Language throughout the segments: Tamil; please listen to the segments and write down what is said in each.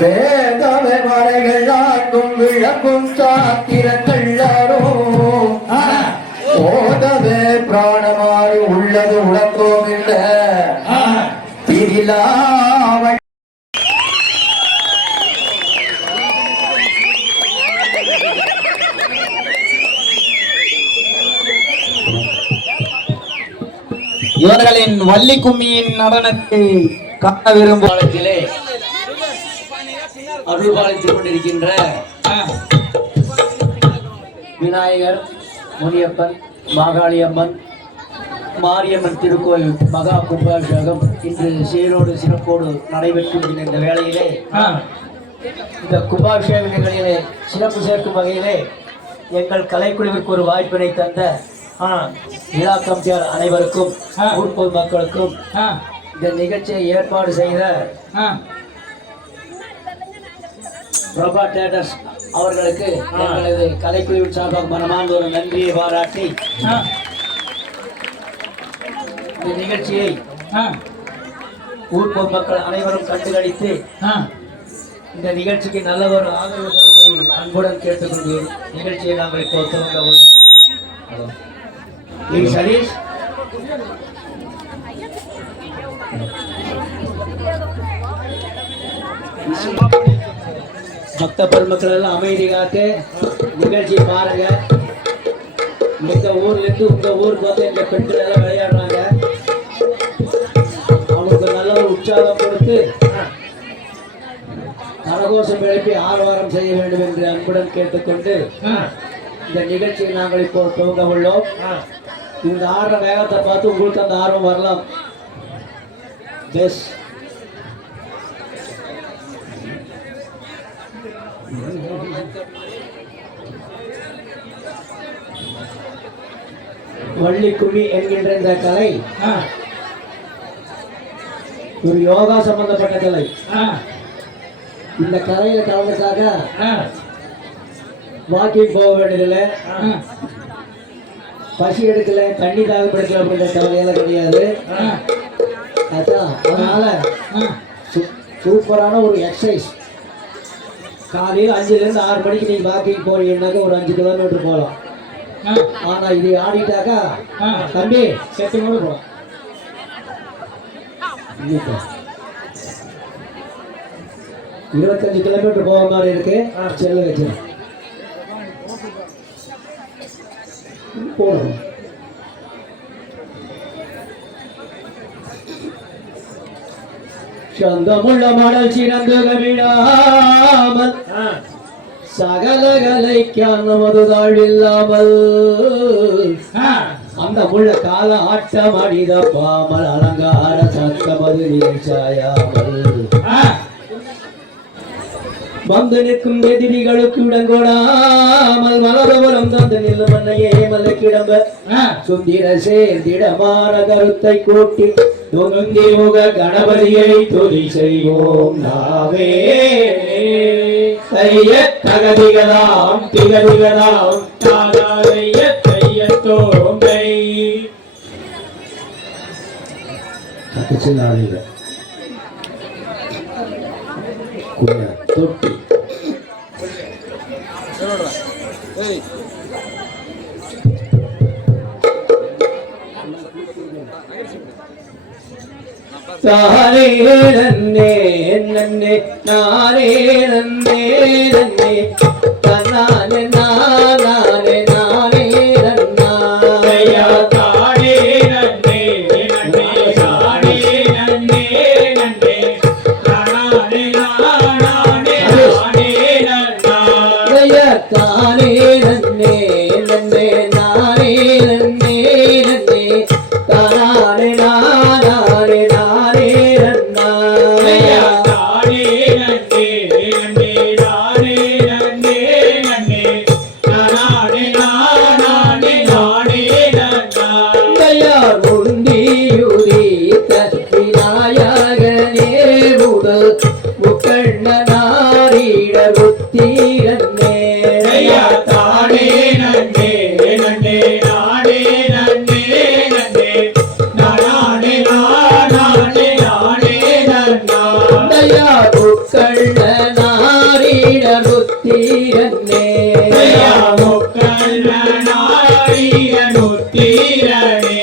வேதமே மறைகள் ஆக்கும் விளக்கும் சாத்திரங்கள்ளாரோ ஓதவே பிராணமாய் உள்ளது உலகோம் இல்ல திரிலாவ இவர்களின் வள்ளி கும்மியின் நடனத்தை காண விரும்பும் காலத்திலே அருள்பாலித்துக் கொண்டிருக்கின்ற விநாயகர், முனியப்பன், மாகாளியம்மன், மாரியம்மன் திருக்கோயில் மகா கும்பாபிஷேகம் இன்று சீரோடு சிறப்போடு நடைபெற்று வருகின்ற இந்த வேளையிலே இந்த கும்பாபிஷேக நிகழ்ச்சியிலே சிறப்பு சேர்க்கும் வகையிலே எங்கள் கலைக்குழுவிற்கு ஒரு வாய்ப்பினை தந்த விழா கமிட்டியார் அனைவருக்கும் ஊர் பொது மக்களுக்கும் இந்த நிகழ்ச்சியை ஏற்பாடு செய்த பிரபா தேட்டர்ஸ் அவர்களுக்கு எங்களது கலைக்குழுவின் சார்பாக மனமார்ந்த ஒரு நன்றியை பாராட்டி இந்த நிகழ்ச்சியை ஊர் பொது மக்கள் அனைவரும் கண்டுகளித்து இந்த நிகழ்ச்சிக்கு நல்லதொரு ஆதரவு தரும்படி அன்புடன் கேட்டுக்கொண்டு நிகழ்ச்சியை நாங்கள் இப்போ துவங்க உள்ளோம். சதீஷ் பக்த பெருமக்கள் எல்லாம் அமைதி காத்து நிகழ்ச்சியை பாருங்க. இந்த ஊர்ல இருந்து உங்க ஊருக்கு வந்து எங்க பெண்கள் எல்லாம் விளையாடுறாங்க. அவங்களுக்கு நல்ல ஒரு உற்சாகம் கொடுத்து கரகோஷம் எழுப்பி ஆர்வாரம் செய்ய வேண்டும் என்று அன்புடன் கேட்டுக்கொண்டு இந்த நிகழ்ச்சியை நாங்கள் இப்போ துவங்க உள்ளோம். இந்த ஆடுற வேகத்தை பார்த்து உங்களுக்கு அந்த ஆர்வம் வரலாம். வள்ளி கும்மி என்கின்ற இந்த கலை ஒரு யோகா சம்பந்தப்பட்ட கலை. இந்த கலையில கலந்துக்காக வாக்கிங் போக வேண்டியதில்லை, பசி எடுக்கல, தண்ணி தாகப்படுத்தல அப்படின்ற கவலையெல்லாம் கிடையாது. அதனால சூப்பரான ஒரு எக்ஸசைஸ். காலையில் 5லேருந்து 6 மணிக்கு நீங்க வாக்கிங் போனீங்கன்னாக்க ஒரு 5 கிலோமீட்டர் போகலாம். ஆனா இது ஆடிட்டாக்கா தம்பி செத்து கூட போகலாம். 25 கிலோமீட்டர் போக மாதிரி இருக்கு. செல்ல வச்சு போகணும். சந்தமுள்ள மடல் சிறந்து கவிழாமல் சகலகலைக்கான மதுதாள் இல்லாமல் அந்த முள்ள கால ஆட்டம் அடித பாமல் அலங்கார சத்தமது நிகழ்ச்சாயாமல் வந்து நிற்கும் எதிரிகளுக்கு இடங்கொடாமல் மலரவரம் தந்து நில்லும் மன்னையே மலைக்கிடம்ப சுந்திர சேர்ந்திடமான கருத்தை கூட்டி நொந்தி முக கணபதியை துதி செய்வோம் நாவே தைய தகதிகளாம் திகதிகளாம் தாதாரைய தையத்தோம்பை கட்டுச்சிலாளிகள் தொட்டி தாரே நன்னே நன்னே நாரே நன்னே நன்னே தன்னானே நானே நாரே நன்னா ஐயா தாரே நன்னே நன்னே நாரே நன்னே நன்னே தன்னானே நானே நாரே நன்னா ஐயா தாரே நன்னே நன்னே நாரே நன்னே நன்னே தன்னானே நானே நாரே நன்னா ஐயா தாரே நன்னே நன்னே நாரே நன்னே நன்னே தன்னானே நானே நன்னா ஐயா முந்தியுதித்த விநாயகனே முதல் முக்கண்ணனாரிட புத்திரன்னே ஐயா தானே நன்னே நன்னே நானே நன்னே நன்னே நானே நானே நானே நன்னா ஐயா முக்கண்ணனாரிட புத்திரனே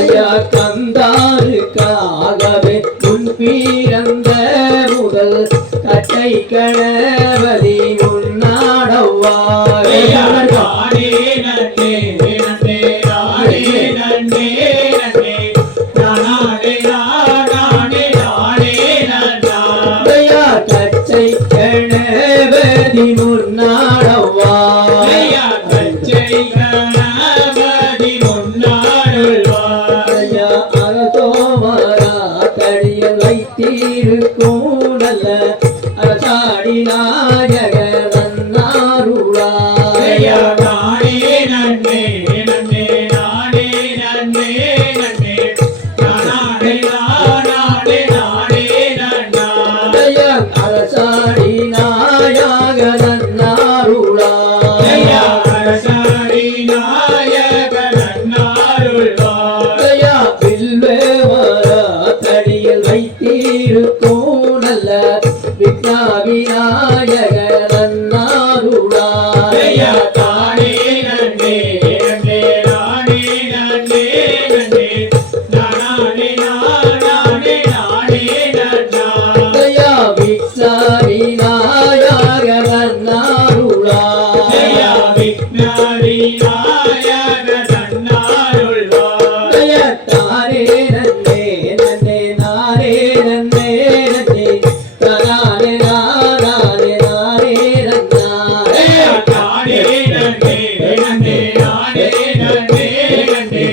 ஐயா கந்தாருக்காகவே முன் பிறந்த முதல் கட்டை கணபதி முன்னாடவார் ஐயா நானே நன்னே நன்னே நானே நன்னே நன்னே நானே நானே நானே நன்னா ஐயா கச்சை கணபதி முன்னாடவார் ஐயா கச்சை கணபதி முன்னாடுவார் ஐயா அரசோமரா தடியல் வைத்திருக்கும் நல்ல அரசாடி நாயக நன்னாருளார் ஐயா நானே நன்னே நன்னே நானே நன்னே நன்னே நானே நானே நானே நன்னா ஐயா அரசாடி நாயக நன்னாருளார் ஐயா அரசாரி நாயக நன்னாருள்வார் ஐயா வில்வேவரா தடியல் வைத்திருக்கும் நல்ல விக்னா விநாயக நன்னாருளார் ஐயா தானே நன்னே நன்னே நானே நன்னே நன்னே நானே நானே நானே நன்னா ஐயா விக்னா விநாயக நன்னாருளார் ஐயா விக்னாரி நாயக நன்னாருள்வார் ஐயா தாரே நன்னே நன்னே நாரே நன்னே நன்னே தனாரே நாரே நாரே நன்னா ஐயா தானே நன்னே நன்னே நானே நன்னே நன்னே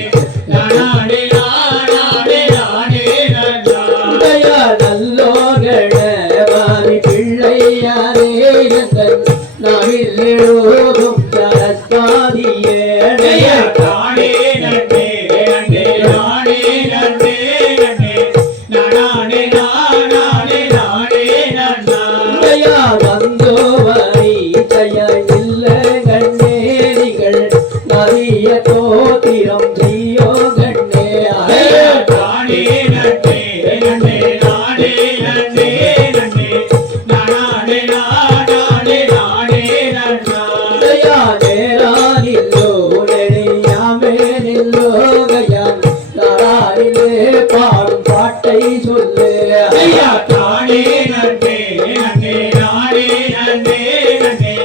நானே நானே நானே நன்னா ஐயா நல்லோர்கள வாரி பிள்ளையாரே நந்தன் நவிலோதும் சரஸ்வாதியே ஐயா தானே நன்னே நன்னே நானே நன்னே நன்னே நானே நானே நானே நன்னா ஐயா வந்தோவரை ஜய இல்ல கண்ணேரிகள் நதிய தோத்திரம் செய்யோ கண்ணே ஐயா தானே நன்னே நன்னே நானே நன்னே நன்னே நானே நானே நானே நன்னா ஐயா நேரானில்லோ நெறியாமே நில்லோ கையான் தாராரிலே பாடும் பாட்டை சொல்லு ஐயா தானே நன்னே நன்னே நானே நன்னே நன்னே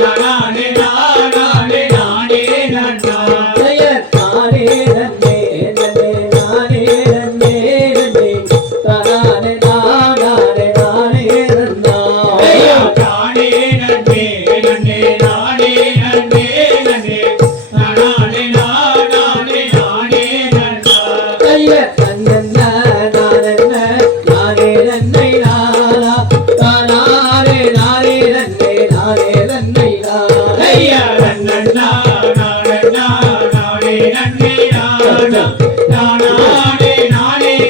நானே நானே நானே நன்னா ஐயா தானே நன்னே நன்னே நானே நன்னே நன்னே தானே நானே நானே நன்னா ஐயா தானே நன்னே நன்னே நானே நன்னே நன்னே நானே நானே நானே நன்னா ஐயா தன்னன்ன நானன்ன நானே நன்னை நானா தானாரே நானே நன்னை நானே நன்னை நானா ஐயா நன்னா நானே நன்னே நானா நானே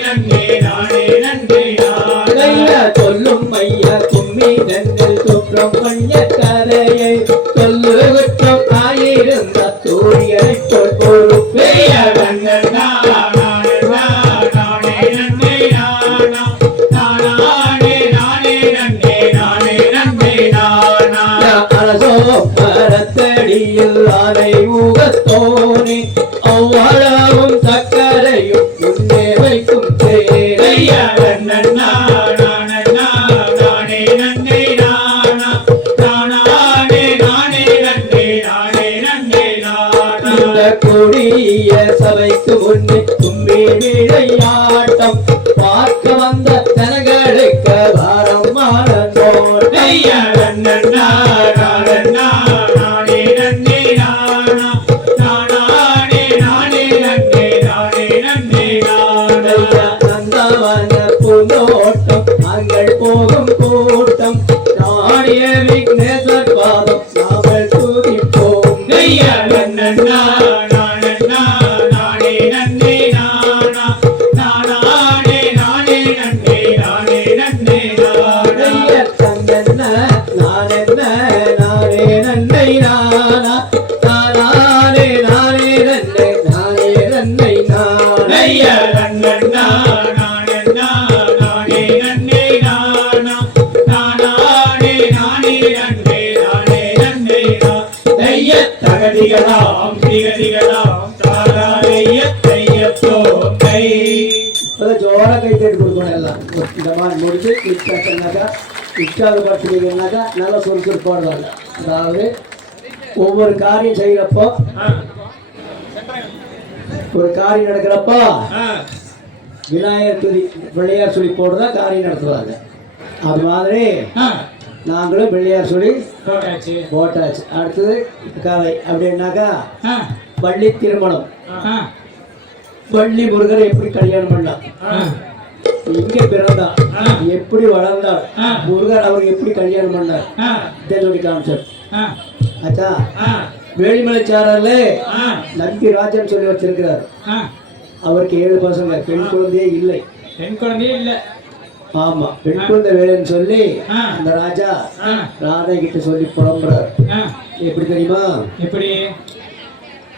நன்னே நானே நன்னே நானா ஐயா சொல்லும் ஐயா கும்மி நன்னில் சுற்றம் பண்ண கதையை சொல்லு குற்றம் ஆயிருந்த சூரியனை சொல் பொறுப்பே ஐயா நன்னா நானே நன்னே நானா நானே நன்னே நானே நன்னே நானா அரசோ மரத்தடியில் ஆனை ஊகத்தோனே அவ்வளவும் சக்கரையும் முன்னே வைக்கும் தேரை ஐயா நன்னா நானே நன்னே நானா நானே நன்னே நானே நன்னே நானா இந்த கொடிய சபைக்கு முன்னே கும்பி விளையாட்டம் பார்க்க வந்த ஜனங்களுக்கு வாரம் மாறந்தோர் ஐயா நன்னா நானே நன்னே நானா நானே நன்னே நானே நன்னே நானா நந்தவன பூந்தோட்டம் நாங்கள் போகும் கூட்டம் நாடிய விக்னேஸ்வர் பாதம் நாங்கள் துதிப்போம் ஐயா நன்னா நானே நன்னே நானா நானே நன்னே நானே நன்னே நானா ஐயா தங்கன்ன நானென்ன நானே நன்னை நானா நானே நன்னை நானே நன்னை நானே ஐயா நன்னா நானே நன்னே நானா நானே நன்னே நானே நன்னே ஐயா தகதிகளாம் திகதிகளாம் தாரா ஜோர கை தட்டி கொடுக்கணும் எல்லாம். இந்த மாதிரி முடிச்சு கிளிக்காக்கா இஷ்டாவது படுத்துனீங்கன்னாக்கா நல்லா சுறுசுறுப்பு போடுவாங்க. அதாவது ஒவ்வொரு காரியம் செய்யறப்போ ஒரு காரியம் நடக்கிறப்போ விநாயகர் துதி பிள்ளையார் சொல்லி போடுறதா காரியம் நடத்துவாங்க. அது மாதிரி நாங்களும் பிள்ளையார் சொல்லி போட்டாச்சு. அடுத்தது கதை அப்படின்னாக்கா பள்ளி திருமணம். பள்ளி முருகர் எப்படி கல்யாணம் பண்ணலாம், எங்க பிறந்தார், எப்படி வளர்ந்தார், முருகர் அவர் எப்படி கல்யாணம் பண்ணார், இதனுடைய கான்செப்ட். ஆச்சா வேலிமலைச்சாரர்ல நம்பி ராஜன் சொல்லி வச்சிருக்கிறார். அவருக்கு 7 பசங்க, பெண் குழந்தையே இல்லை. பெண் குழந்தையே இல்லை. ஆமா, பெண் குழந்தை வேலைன்னு சொல்லி அந்த ராஜா ராதை கிட்ட சொல்லி புலம்புறார். எப்படி தெரியுமா? எப்படி?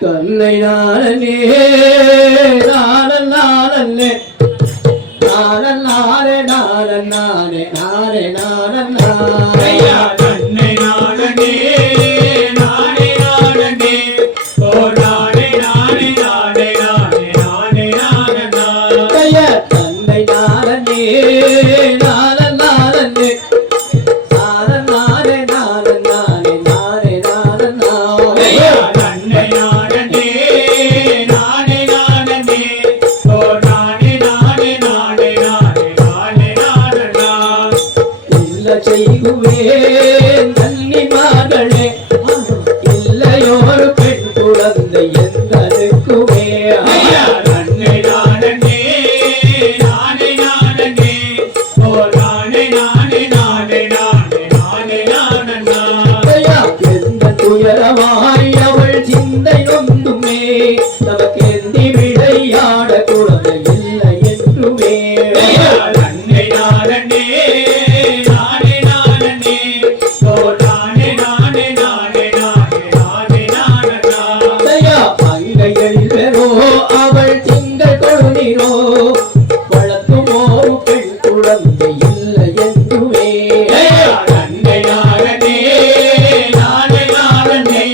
தன்னை நானே நானே நானே நானே நானே நானே நானே நானே நானே தன்னை நானே நானே நானே ஓ நானே நானே நானே நானே நானே நானே தன்னை நானே நானே நானே நானே நானே நானே நானே நானே தன்னை நானே நானே நானே ஓ நானே நானே நானே நானே நானே நானே இல்ல செய்குவேன் நன்னி மகளே இல்லையோரு பெண் குழந்தை என்றதுக்குமே. தன்னை நானே நானே நானே ஓ நானே நானே நானே நானே நானே நானே எந்த துயரமாய் அவள் சிந்தை நொந்துமே நமக்கு எந்தி விளையாட குழந்தை இல்லை என்றுமே. தன்னை நானே நானே நானே ஓ நானே நானே நானே நானே நானே நானே அங்கைகளில் வெறோ அவள் திங்கள் கொழுந்திரோ வளர்த்துமோ பெண் குழந்தை இல்லை என்றுமே. தன்னை நானே நானே நானே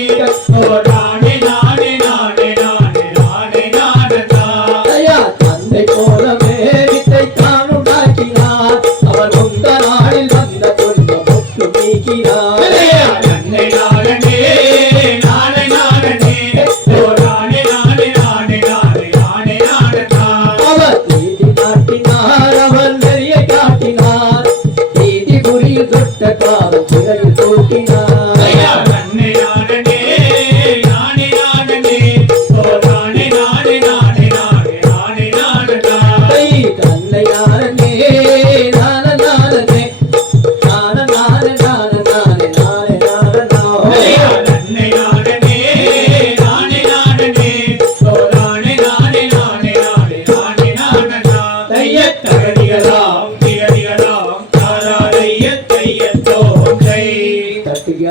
ஓ நானே நானே நானே நானே நானே நானே தந்தை போலவே வித்தை தான் உண்டாக்கினார் அவன் உந்த நாளில் வந்த துன்பம் ஒட்டு நீக்கினார். தன்னை நானே நானே நானே ஓ நானே நானே நானே நானே நானே நானே அவர் நீதி காட்டினார் அவன் நெறியை காட்டினார் நீதி புரியில் தொட்ட காலம் சிறையில் தூக்கினார். தன்னை நானே நானே நானே ஓ நானே நானே நானே நானே நானே நானே தன்னை நானே நானே நானே நானே நானே நானே நானே நானே நானே தன்னை நானே நானே நானே ஓ நானே நானே நானே நானே நானே நானே தகதிகளாம் திகதிகளாம் தாராளைய தையத்தோன்றை தட்டுங்க.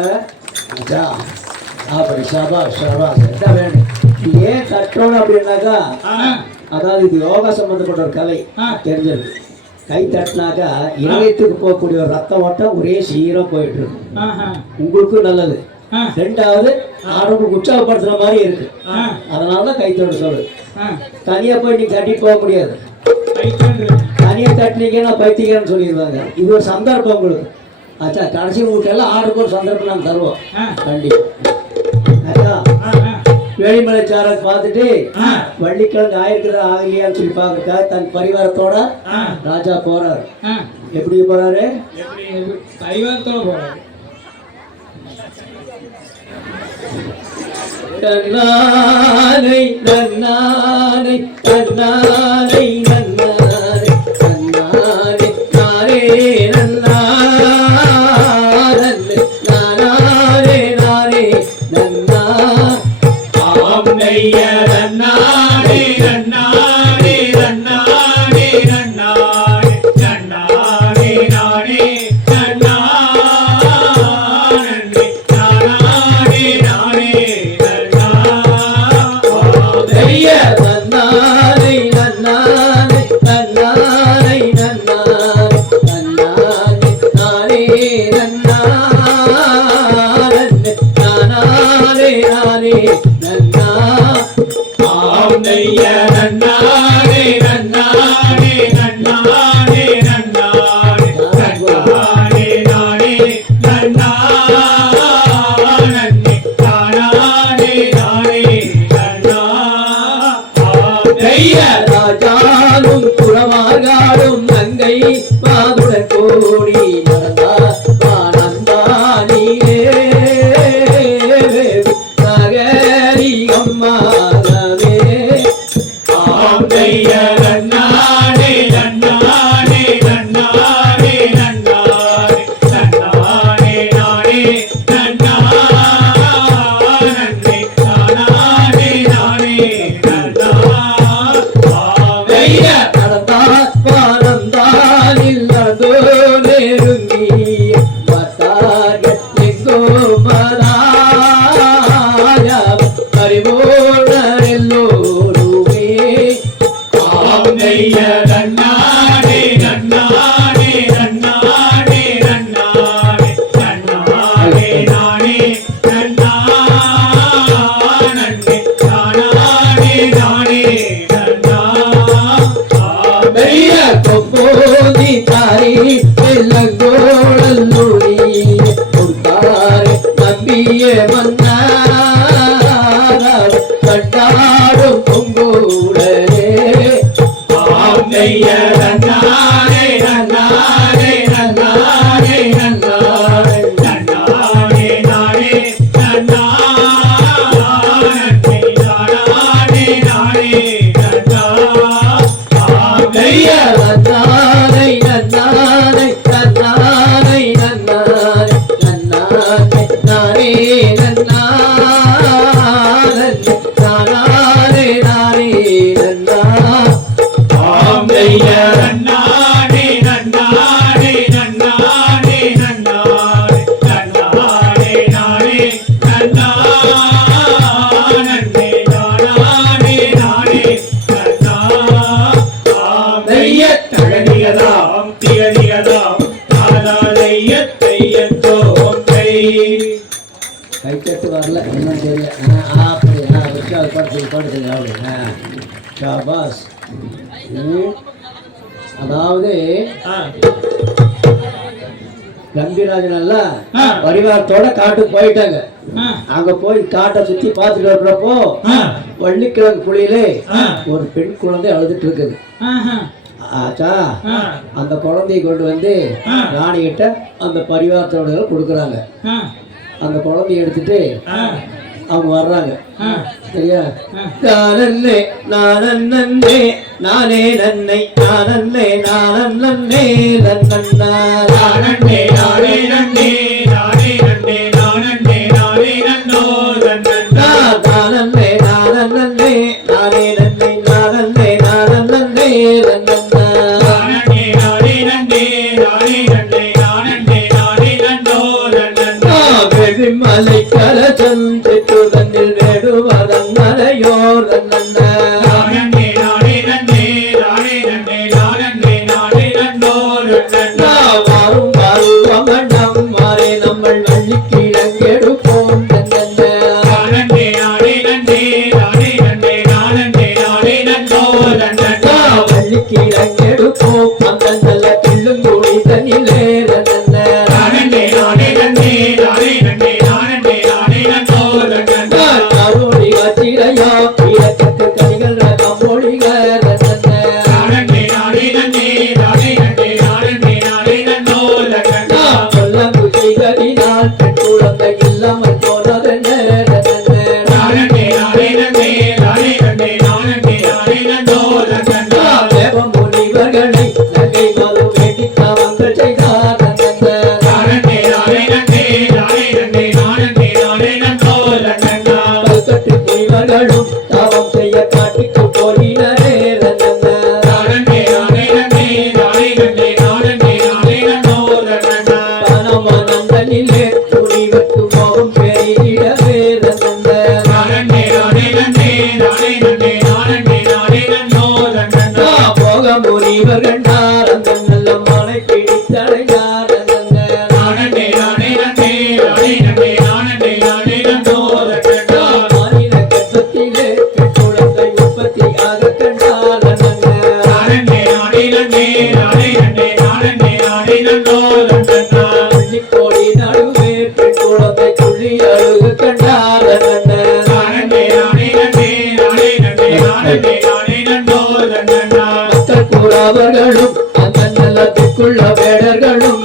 அச்சா அப்படி சபாஷ் சபாஷ் என்ன வேணும். ஏன் தட்டணும் அப்படின்னாக்கா அதாவது இது யோகா சம்பந்தப்பட்ட ஒரு கலை தெரிஞ்சது. கை தட்டினாக்கா இதயத்துக்கு போகக்கூடிய ஒரு ரத்த ஓட்டம் ஒரே சீரம் போயிட்டு இருக்கு. உங்களுக்கும் நல்லது. ரெண்டாவது ஆரோக்கியம் உற்சாகப்படுத்துற மாதிரி இருக்கு. அதனாலதான் கை தட்ட சொல்லுது. தனியா போய் நீங்க தட்டி போக முடியாது. தனியா தட்டினீங்கன்னா பைத்தியக்காரன்னு சொல்லிடுவாங்க. இது ஒரு சந்தர்ப்பம் உங்களுக்கு. ஆச்சா கடைசி உங்களுக்கு எல்லாம் ஆறுக்கு ஒரு சந்தர்ப்பம் நாங்கள் தருவோம் கண்டிப்பா. வேலிமலைச்சாரை பார்த்துட்டு வள்ளிக்கிழங்கு ஆயிருக்குதா ஆகலையான்னு சொல்லி பார்க்கறதுக்காக தன் பரிவாரத்தோட ராஜா போறாரு. எப்படி போறாரு? பரிவாரத்தோட போறாரு. நன்னானை நன்னானை நன்னானை நன்னானை நன்னானை நானே நன்னானே நானே நானே நன்னா ஆம்னைய நன்னானே நன்னானே நன்னானே நன்னானே நன்னானே நானே நன்னானே நானே நானே நன்னா ஆம்னைய நன்னானை நன்னானை நன்னானை நன்னானை நன்னானை நானே நன்னானே நானே நானே நன்னா ஆம்னைய நன்னானே நன்னானே ராஜாலும் குளமாகாலும் நங்கை மாதுடன் கூடி நடந்தார் நந்தானியே நகரிகம்மாவே ஆந்தைய நன்னானே நன்னானே நன்னானே நன்னானே நன்னானே நானே நன்னானே நானே நானே நன்னா ஆந்தைய நடந்தார் பாரந்தானில் நடந்தோ நெருங்கி பார்த்தார்கள் எங்கோ மராயம் அறிவோனர் எல்லோருமே ஆந்தைய நன்னானே நன்னானே நன்னானே நன்னானே நன்னானே நானே நன்னானே நானே நானே நன்னா ஆந்தைய கொம்போதி தாரி வெள்ளங்கோடல்லூரி கொடுத்தாரே நம்பிய மன்னார் கண்டாடும் பொங்கூடலே ஆந்தைய நன்னானே நன்னானே நன்னானே நன்னானே நன்னானே நானே நன்னானே நானே நானே நன்னா ஆந்தைய நன்னானை நன்னானை நன்னானை நன்னானை நன்னானை நானே நன்னானன் நானே நானே நன்னா ஆந்தைய நன்னானே நன்னானே நன்னானே நன்னானே நன்னானே நானே நன்னானே நானே நானே நன்னா ஆந்தைய தழனியதாம் திகழியதாம் ஆனாலைய தையத்தோ ஒன்றை கைத்தட்டு வரல என்னன்னு தெரியல அப்படி விற்காது படுத்துங்க அப்படி ஷாபாஸ் அதாவது கம்பீராஜன் எல்லாம் பரிவாரத்தோட காட்டுக்கு போயிட்டாங்க. அங்க போய் காட்டை சுத்தி பார்த்துட்டு வர்றப்போ வள்ளிக்கிழங்கு குழியிலே ஒரு பெண் குழந்தை அழுதுட்டு இருக்குது. ஆச்சா அந்த குழந்தையை கொண்டு வந்து ராணி கிட்ட அந்த பரிவாரத்தோட கொடுக்குறாங்க. அந்த குழந்தைய எடுத்துட்டு அவங்க வர்றாங்க. சரியா? நானே நானே நானே நன்னை நானே நானே நன்னண்ணா நானே நானே நன்னே நானே நன்னே நானே நானே நன்னோ நன்னண்ணா நானே நானே நானே நன்னை நானே நானே நன்னண்ணா நானே நானே நன்னே நானே நன்னே நானே நானே நன்னோ நன்னண்ணா வெள்ளிமலை கலசம் சிற்றுதனில் வேடுவதன் மலையோர் நன்னண்ணா நானே நானே நன்னே நானே நன்னே நானே நானே நன்னோ நன்னண்ணா வாரும் பருவமண்டம் மாறே நம்மள் வள்ளி கிழங்கெடுப்போம் நன்னண்ணா நானே நானே நன்னே நானே நன்னே நானே நானே நன்னோ நன்னண்ணா வள்ளி கிழங்கெடுப்போம் அந்த நல்ல கிள்ளுங்குடி தனிலே நன்னண்ணா நானே நானே நன்னே நானே நன்னே நானே நானே நன்னோ நன்னண்ணா கரோடி வச்சிரையா இலக்கத்து கனிகள் கம்மொழிகள் நன்னண்ணா நானே நானே நன்னே நானே நன்னே நானே நானே நன்னோ நன்னண்ணா கொல்லங்குடிகளினால் பெண் குழந்தை இல்லாமல் போனதென்ன நன்னண்ணா நானே நானே நன்னே நானே நன்னே நானே நானே நன்னோ நன்னண்ணா தேவ முனிவர்களை நகை மது வேண்டி தவங்கள் செய்தார் நன்னண்ணா நானே நானே நன்னே நானே நன்னே நானே நானே நன்னோ நன்னண்ணா கல்கட்டு முனிவர்களும் தவம் செய்ய காட்டிக்கு போயினரே நன்னண்ணா நானே நானே நன்னே நானே நன்னே நானே நானே நன்னோ நன்னண்ணா தானமானந்தனிலே துணிவற்கு மோகம் பெருகிடவே நன்னண்ணா நானே நானே நன்னே நானே நன்னே நானே நானே நன்னோ நன்னண்ணா அவர்களும் அந்த நலத்துக்குள்ள வேடர்களும்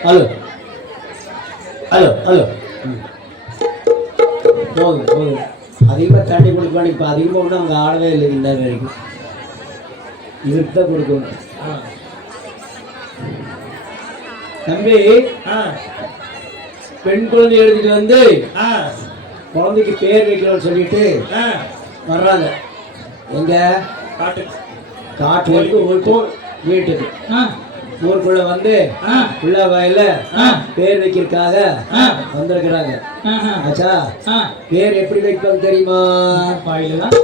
ஹலோ ஹலோ ஹலோ போதும் போதும் அதிகமாக தண்ணி கொடுப்பானு இப்போ அதிகமாக ஒன்றும் அவங்க ஆடவே இல்லை இந்த வரைக்கும் இதுக்கு தான் கொடுக்கணும் தம்பி பெண் குழந்தை எடுத்துட்டு வந்து குழந்தைக்கு பேர் வைக்கணும்னு சொல்லிட்டு வர்றாங்க எங்க காட்டு வரைக்கும் வீட்டுக்கு ஊருக்குள்ள வந்து உள்ள வயல பேர் வைக்கிறதுக்காக வந்திருக்கிறாங்க. ஆச்சா பேர் எப்படி வைப்பாங்க தெரியுமா? வாயில தான்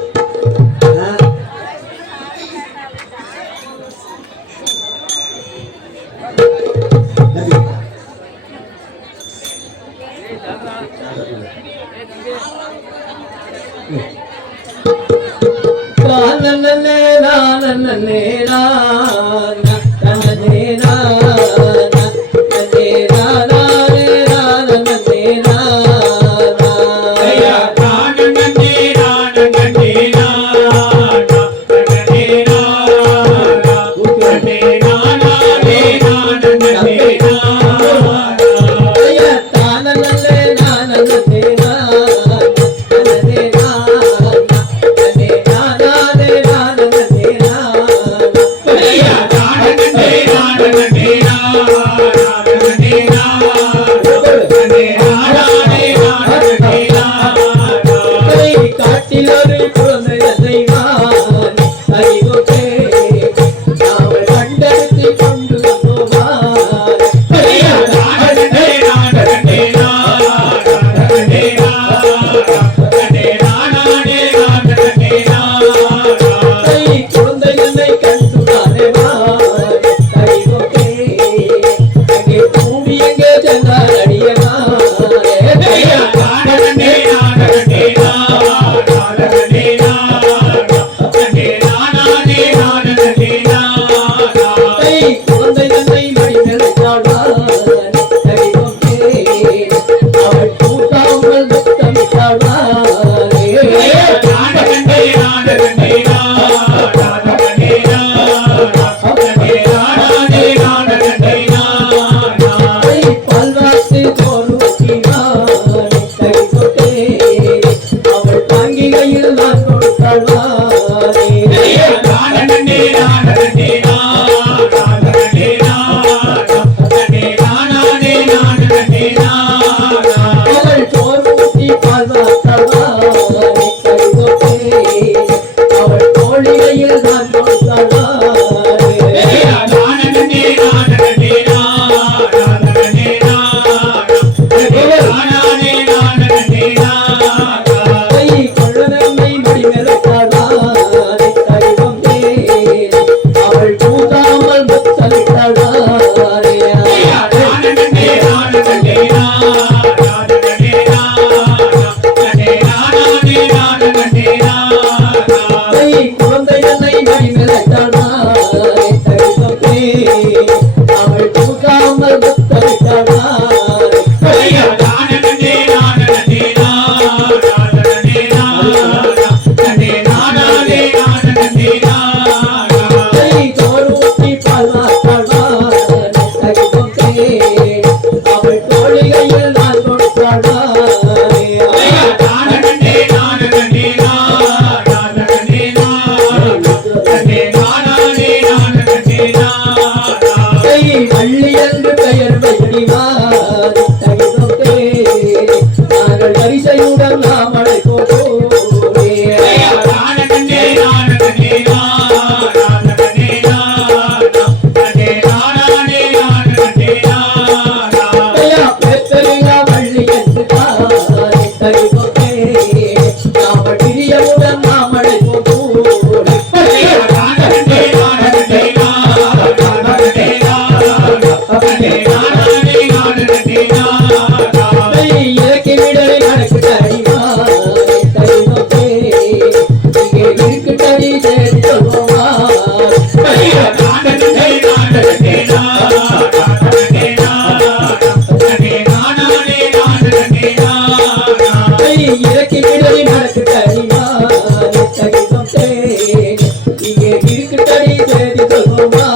இங்கே இருக்குதடி செய்தி சொல்லுமா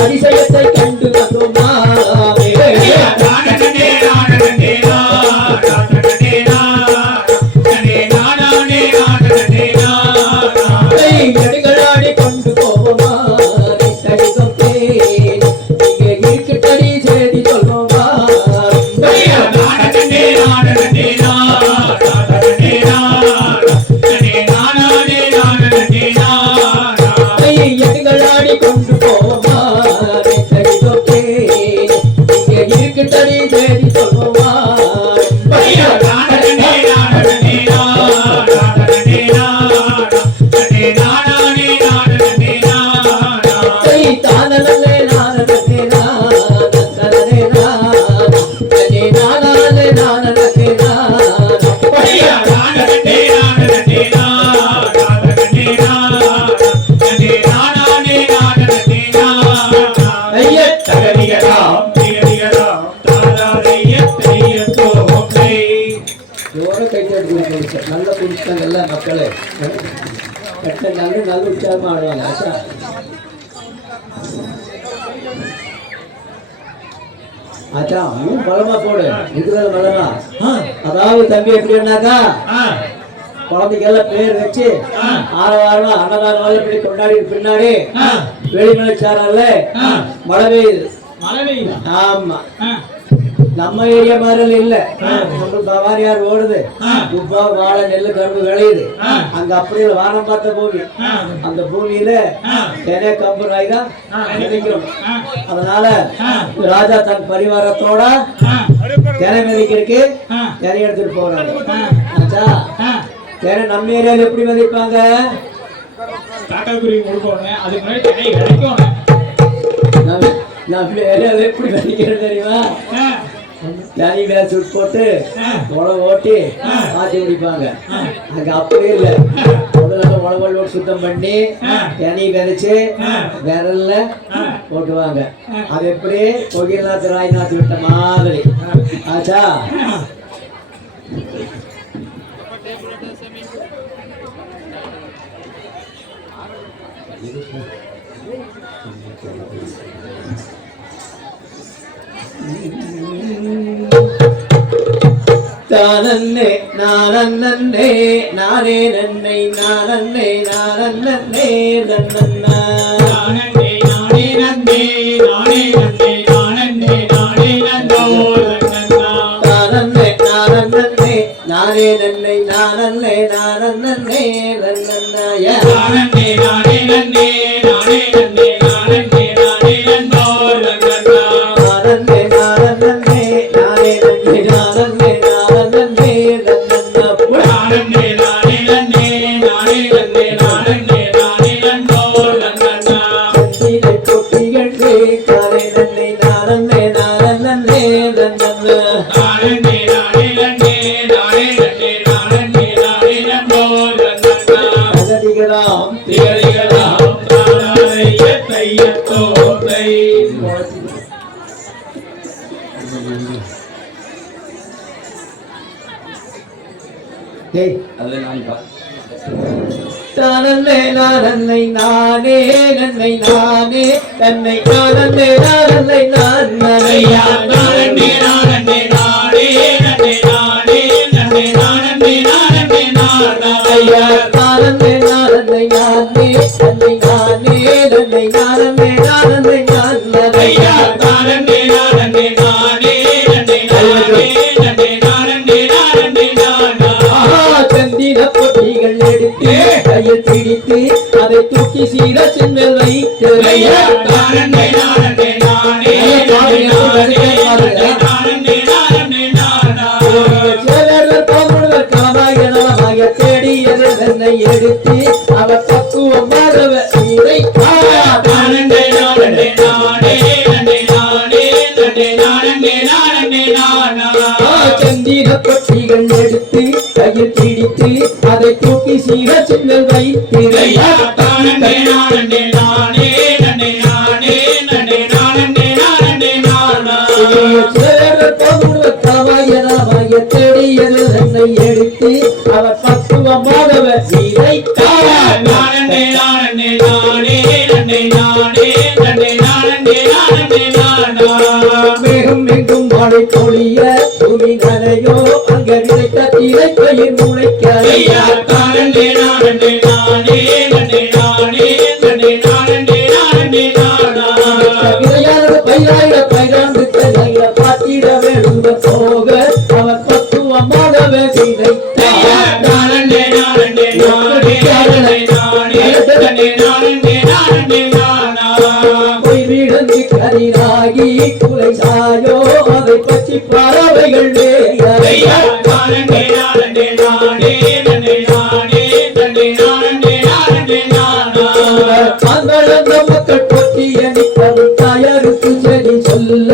அதிசயத்தை கண்டு வந்தோமா நெடுங்களாடி கொண்டு போவோமா இங்கே இருக்குதடி செய்தி சொல்லுமா எடுங்களாடி கொண்டு போவோமா இங்கே இருக்குதடி செய்தி சொல்லுமா நல்ல குடிச்சாங்க எல்லா மக்களே நல்ல உற்சாகமா ஆடுவாங்க ஆச்சா ஆச்சா பலமா போடு இதுதான் பலமா அதாவது தம்பி எப்படின்னாக்கா குழந்தைக்கெல்லாம் பேர் வச்சு ஆரவாரமா அன்னதானம் இப்படி கொண்டாடி பின்னாடி வெளிமலை சாரல்ல மழை பெய்யுது ஆமா நம்ம ஏரியா மாதிரி இல்ல பவாரியார் ஓடுது துப்பா வாழை நெல்லு கரும்பு விளையுது அங்க அப்படியே வானம் பார்த்த பூமி அந்த பூமியில தெனை கம்பு ராய்தான் விதைக்கிறோம் அதனால ராஜா தன் பரிவாரத்தோட தெனை மிதிக்கிறதுக்கு தெனை எடுத்துட்டு போறாங்க ஆச்சா தெனை நம்ம ஏரியால எப்படி மதிப்பாங்க நம்ம ஏரியால எப்படி மதிக்கிறது தெரியுமா தனி வேலை போட்டு உழவு ஓட்டி மாற்றி முடிப்பாங்க அங்க அப்படியே இல்லை முதல்ல உழவு சுத்தம் பண்ணி தனி விதைச்சு விரல்ல போட்டுவாங்க அது எப்படி கோகில்நாத் ராய்நாத் விட்ட மாதிரி ஆச்சா தானே நானே நானே நன்னை நானே நானே நன்னா நானே நானே நன்னே நானே நன்னே நானே நானே நன்னோ தானே நானே நானே நன்னை நானே நானே நன்னாய நானே நானே நன்னே நானே நன்னே நானே நானே நன்னோ தானே நானே நானே நன்னை நானே தன்னை நானே நானே நானையா நானே நானே நானே நன்னை நானே நன்னை நானே நானே நானையா நானே நானே நானே தன்னை நானே நன்னை நானே நானே நானையா நானே நானே நானே நன்னை நானே நன்னை நானே நானே நானா சந்திர பொட்டிகள் எடுத்து கையில் பிடித்து அதை தூக்கி சீர சின்னல் வைத்து நானே நானே நானே தேடியது தன்னை எடுத்து அவர் பக்குவமாக சந்திர பொட்டிகள் எடுத்து கையில் பிடித்து அதை தூக்கி சீர சின்னல் வைத்திரையா ஐயா தானே நானே நானே நன்னே நானே நன்னே நானே நானே நானா தேடியது என்னை எடுத்து அவர் பக்குவமானவர் இதைத்தான் நானே நானே நானே நன்னே நானே நன்னே நானே நானே நானா மேகம் எங்கும் மழை பொழிய பூமி நனையோ அங்க விதைத்த இலைப்பையில் முளைக்க ஐயா தானே நானே நானே நன்னே நானே நன்னே நானே நானே நானா விதையானது பயிராயிர பயிராண்டு கையில பாத்திட வேண்டுத போக அவர் பக்குவமானவர் ஐயா இதைத்தான் நானே நானே நானே நானே நன்னே நானே நானே நானா பொய் வீடந்து கரிராகி குலை சாயோ அதை பற்றி பறவைகள் ஐயா நானே நானே நானே நன்னே நானே நன்னே நானே நானே நானா அந்தளந்த மக்கள் போட்டி அணிப்பது தயாரித்து செடி சொல்ல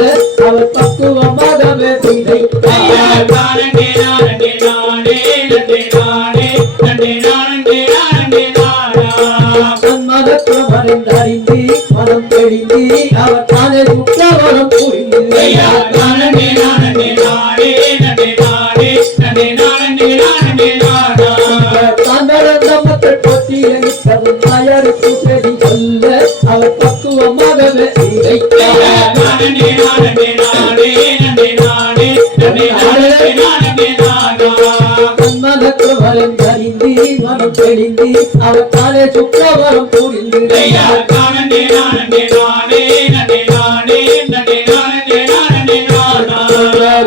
அவர் பக்குவமாகவே ஐயா இதைத்தான் நானே நானே நானே நன்னே நானே நன்னே நானே நானே நானா மனக்கம் அறிந்து மனம் தெளிந்து அவர் தானே சுற்றவரம் புரிந்து ஐயா நானே நானே நானே நன்னே நானே நன்னே நானே நானே நானா அந்தளந்த மக்கள் போட்டி அணிப்பது தயாரித்து செடி சொல்ல அவர் பக்குவமாகவே இதைத்தான் நானே நானே நானே நன்னே நானே நன்னே நானே நானே நானா மனக்கம் அறிந்து மனம் தெளிந்து அவர் தானே சுற்றவரம் புரிந்து ஐயா நானே நானே நானே நன்னே நானே நன்னே நானே நானே நானா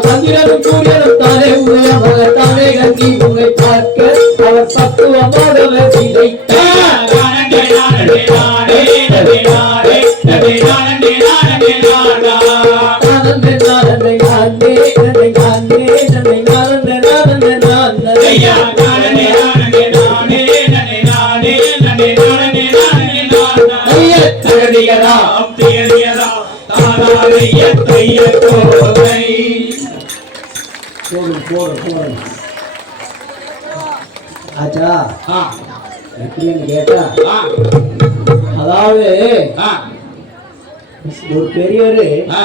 சந்திரனும் சூரியனும் தானே உதயமாக தானே கங்கி உன்னை பார்க்க அவர் பக்குவமாகவே இதைத்தான் நானே நானே நானே நன்னே நானே நன்னே நானே நானே நானா நானே நானே நானே நன்னை நானே நன்னை நானே நானே நானே ஐயா நானே நானே நானே நன்னே நானே நன்னே நானே நானே நானா ஐயா தகதியதாம் தியதியதாம் தாராளைய தைய கோதை போடு ஆச்சா ஆ எப்படின்னு கேட்டா ஆ அதாவது ஆ ஒரு பெரியவர் ஆ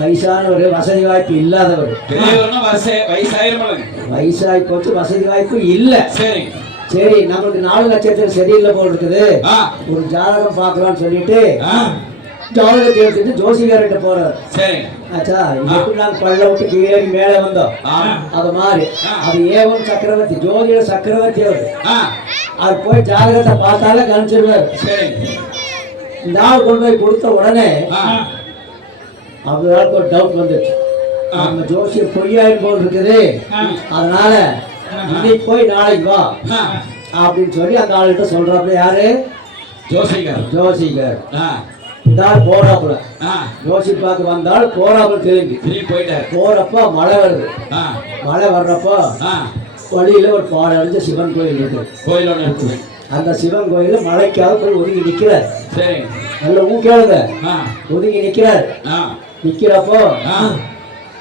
வயசானவர் வசதி வாய்ப்பு இல்லாதவர் பெரியவர்னா வயசாயிரம் வயசாகி போச்சு வசதி வாய்ப்பு இல்லை சரி சரி நமக்கு 4 நட்சத்திரம் சரியில்லை போல் இருக்குது ஆ ஒரு ஜாதகம் பார்க்கலாம்னு சொல்லிட்டு ஆ ஜாதகத்தை எடுத்துட்டு ஜோசிகார்கிட்ட போறாரு சரி ஆச்சா எப்படி நாங்க பள்ள விட்டு கீழே மேலே வந்தோம் ஆ அது மாதிரி அது ஏவம் சக்கரவர்த்தி ஜோதிட சக்கரவர்த்தி அவர் ஆ அவர் போய் ஜாதகத்தை பார்த்தாலே கணிச்சிருவார் சரி இந்த ஆள் கொண்டு போய் கொடுத்த உடனே ஆ அவருக்கு ஒரு டவுட் வந்துச்சு நம்ம ஜோசியர் பொய்யாயின் போல் இருக்குது அதனால இன்னைக்கு போய் நாளைக்கு வா ஆ அப்படின்னு சொல்லி அந்த ஆளுகிட்ட சொல்றாப்புல யாரு ஜோசிகர் ஜோசிகர் ஆ இந்த ஆள் போறாப்புல ஆ ஜோசி பார்க்க வந்தால் போறாப்புல திரும்பி திரும்பி போயிட்டார் போறப்ப மழை வருது ஆ மழை வர்றப்போ ஆ வழியில ஒரு பாடடைஞ்ச சிவன் கோயில் இருக்கு கோயிலோட இருக்குது அந்த சிவன் கோயில மழைக்காக போய் ஒதுங்கி நிக்கிறார் சரி நல்ல ஊக்கேளுங்க ஆ ஒதுங்கி நிக்கிறார் ஆ நிக்கிறப்போ ஆ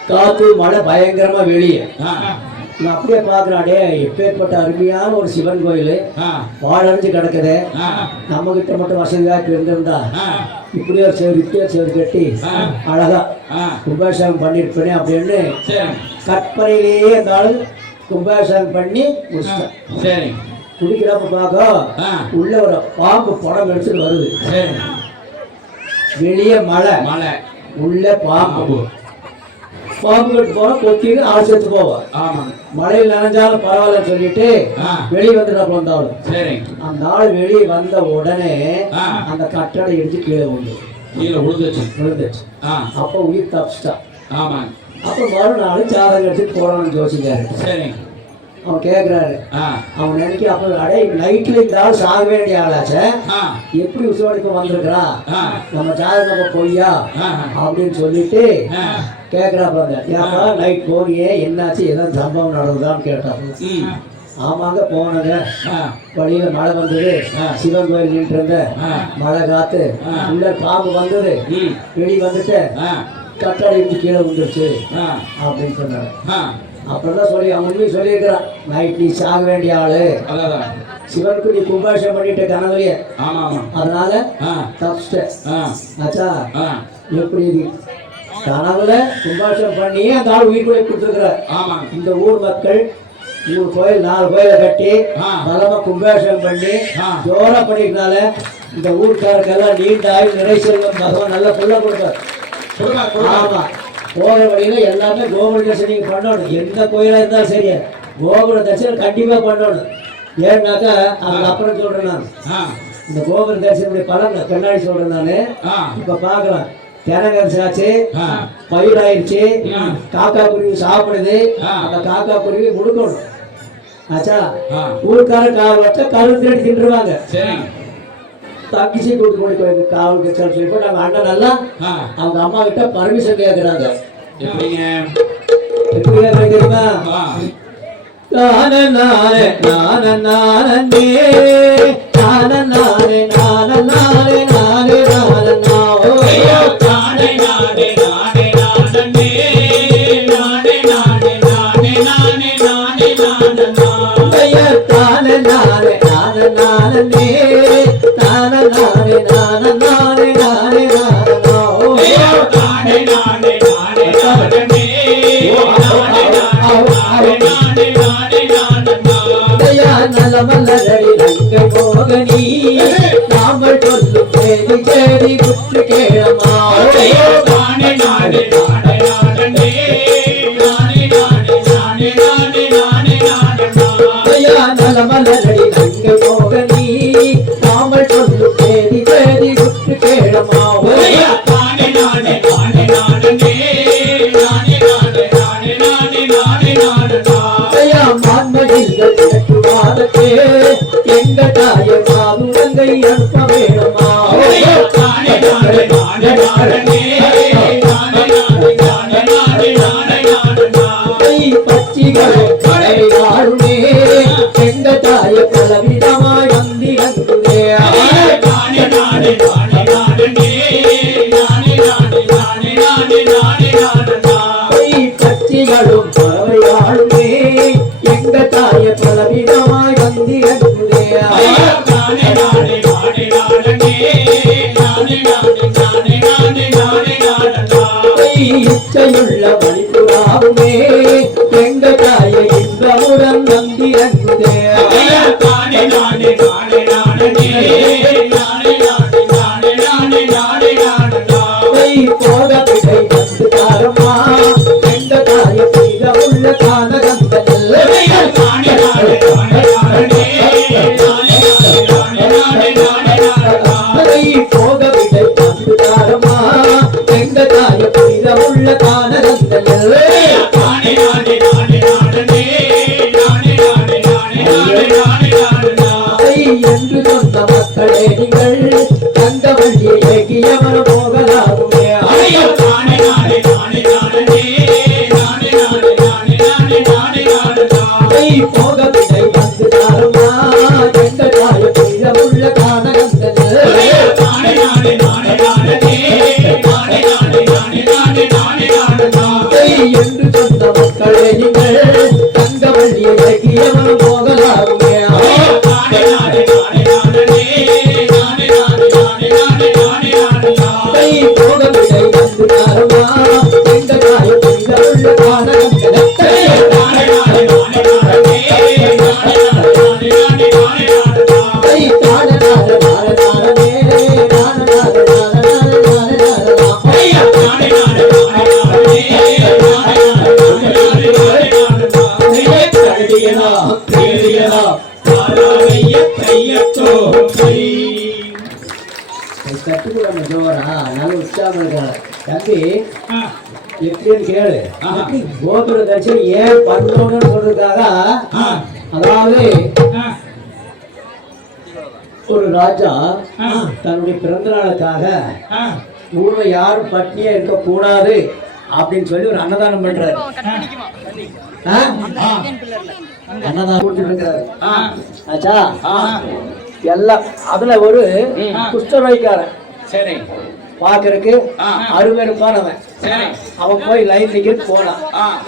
காத்து மழை பயங்கரமா வெளியே ஆ நான் அப்படியே பாக்குறாடே எப்பேற்பட்ட அருமையான ஒரு சிவன் கோயில் ஆ பாழடைஞ்சு கிடக்குது ஆ நம்ம கிட்ட மட்டும் வசதி வாய்ப்பு இருந்திருந்தா ஆ இப்படி ஒரு சேர் இப்படியே சேர் கட்டி அழகா ஆ கும்பாபிஷேகம் பண்ணிருப்பேனே அப்படின்னு சரி கற்பனையிலேயே இருந்தாலும் கும்பாபிஷேகம் பண்ணி முடிச்சிட்டேன். சரி குடிக்கிறப்ப ஆ. பார்க்க உள்ள ஒரு பாம்பு படம் எடுத்துட்டு வருது. சரி வெளியே மழை மலை உள்ள பாம்பு பாம்பு பாம்பு கட்டு போனா கொத்தின்னு ஆச்சரித்து போவார். ஆமாம் மழையில் நனைஞ்சாலும் பரவாயில்லன்னு சொல்லிட்டு ஆ வெளியே வந்துட்டு வந்தாலும் சரி அந்த ஆள் வெளியே வந்த உடனே ஆ அந்த கட்டடை இடிச்சு கீழே கீழே விழுந்துச்சு விழுந்துச்சு. ஆ அப்போ உயிர் தப்பிச்சிட்டான். ஆமாம் அப்போ மறுநாள் ஜாதகம் எடுத்துட்டு போறான்னு ஜோசிக்காரு. சரி அவன் கேட்கிறாரு, ஆ அவன் நினைக்க அப்போ அடே நைட்ல இந்த ஆள் சாக வேண்டிய ஆளாச்சே, ஆ எப்படி விசுவாடிக்க வந்திருக்கிறான், ஆ நம்ம ஜாதகம் அப்ப பொய்யா ஆ அப்படின்னு சொல்லிட்டு ஆ கேட்கிறாப்பாங்க. ஏப்பா நைட் போனியே என்னாச்சு, ஏதாவது சம்பவம் நடந்ததான்னு கேட்டாங்க. ம் ஆமாங்க போனங்க, ஆ வழியில மழை வந்தது, சிவன் கோயில் நின்று இருந்த மழை காத்து உள்ள பாம்பு வந்தது, ம் வெளியே வந்துட்டு ஆ கட்டளை இருந்து கீழே விழுந்துருச்சு ஆ அப்படின்னு சொன்னாங்க. ஆ அப்படிதான் சொல்லி அவன் உண்மையை சொல்லியிருக்கிறான். நைட் நீ சாக வேண்டிய ஆளு, அதான் சிவனுக்கு நீ கும்பாபிஷேகம் பண்ணிட்ட கனவுலயே, ஆமா ஆமா அதனால ஆ தப்பிச்சிட்ட. ஆ ஆச்சா ஆ எப்படி இது கனவுல கும்பாபிஷேகம் பண்ணி அந்த ஆள் உயிர்களை கொடுத்துருக்குற. ஆமா இந்த ஊர் மக்கள் 3 கோயில் 4 கோயிலை கட்டி ஆ. பலமா கும்பாபிஷேகம் பண்ணி ஆ. ஜோரா பண்ணிருக்கனால இந்த ஊருக்காரருக்கெல்லாம் நீண்ட ஆயுள் நிறை செல்வம் பகவான் நல்ல புள்ள கொடுப்பார். ஆமா, போகிற வழியில எல்லாமே கோகுல தரிசனம் நீங்க பண்ணணும். எந்த கோயிலா இருந்தாலும் சரி கோகுல தரிசனம் கண்டிப்பா பண்ணணும். ஏன்னாக்கா அதுக்கு அப்புறம் சொல்றேன் நான். ஆ இந்த கோகுல தரிசனத்துடைய பலன் பின்னாடி சொல்றேன் நானு. ஆ இப்ப பாக்கலாம், தினகரிசாச்சு, ஆ பயிராயிருச்சு, ஆ. காக்கா குருவி சாப்பிடுது, ஆ. அந்த காக்கா குருவி முடுக்கணும். ஆச்சா ஆ ஊருக்கார காவல் வச்சா கருவு தேடி தின்றுவாங்க. சரி தங்கிச்சு கூட்டு போய் காவலுக்கு சொல்லி போட்டு அவங்க அண்ணன் எல்லாம் ஆ அவங்க அம்மா கிட்ட பர்மிஷன் கேட்கிறாங்க. எப்படிங்க எப்படி கேட்கறாங்க தெரியுமா? ஆ நானே நானே நானே நானே நானே நானே நானே நானே நானே ஐயோ நானே நானே நானே நானே நானே நானே நானே நானே நானே நானே ஐயா தானே நானே நானே நானே நானே நானே நானே நானே நானே ஐயோ நானே நானே நானே நானே நானே நானே நானே ஐயா நலமல்லடி நங்கை போகனி நாமல் சொல்லும் தேடி தேடி புற்று கேளமா. ஐயோ நானே நானே நானே நானே நானே நானே நானே நானே நானே ஐயா நலமல்லடி நங்கை போகனி நாமல் சொல்லும் தேடி தேடி புற்று கேளமா. ஐயா நானே நானே நானே நானே நானே நானே நானே நானே நானே ஐயா மான்மதில்கள் வாதத்தே எங்க தாய மாதுவங்கை அனுப்ப வேணுமா. ஐயோ நானே நானே நானே நானே நானே நானே நானே பச்சிகள் கடை வாழுமே எங்க தாய பலவிதமாய் வந்திறங்குதே. நானே நானே நானே நானே பச்சிகளும் பறவை வாழுமே எங்க தாய பலவிதமாய் வந்திறங்குதே. நானே நானே நானே நானே நானே இச்சையுள்ள மணிப்புறாவுமே எங்க தாய இன்பமுடன் வந்திறங்குதே. நானே நானே நானே போத பிழை வந்து தாரமா எங்க தாய பிறவுள்ள கானகங்கள். போக விடை வந்து தாரமா எங்க தாய பிறவுள்ள கானகங்கள். என்று சொன்ன மக்களே நீங்கள் தந்த வழியை ஏகியவர் போகலாகுமே. போக விடை வந்து தாரமா எங்க தாய பிறவுள்ள கானகங்கள். என்று சொன்ன மக்களே நீங்கள் தங்க வழியை ஏகியவர் போகலாகுமே. போக விடை வந்து தாரமா எங்க தாய பிறவுள்ள கானகங்கள். கட்டுக்கூடாம ஜோரா நல்ல உற்சாகம் இருக்காங்க தம்பி. எப்படின்னு கேளு. கோபுர தரிசனம் ஏன் பண்ணணும்னு சொல்றதுக்காக, அதாவது ஒரு ராஜா தன்னுடைய பிறந்த நாளுக்காக ஊர்ல யாரும் பட்னியா இருக்க கூடாது அப்படின்னு சொல்லி ஒரு அன்னதானம் பண்றாரு. அன்னதானம் கொடுத்துட்டு இருக்காரு. ஆச்சா எல்லாம் அதுல ஒரு குஷ்டரோகிக்காரன் சரி பாக்குறதுக்கு ஆ. அருவருப்பானவன். சரி. அவன் போய் லைன் நிக்கிட்டு போனான். ஆ.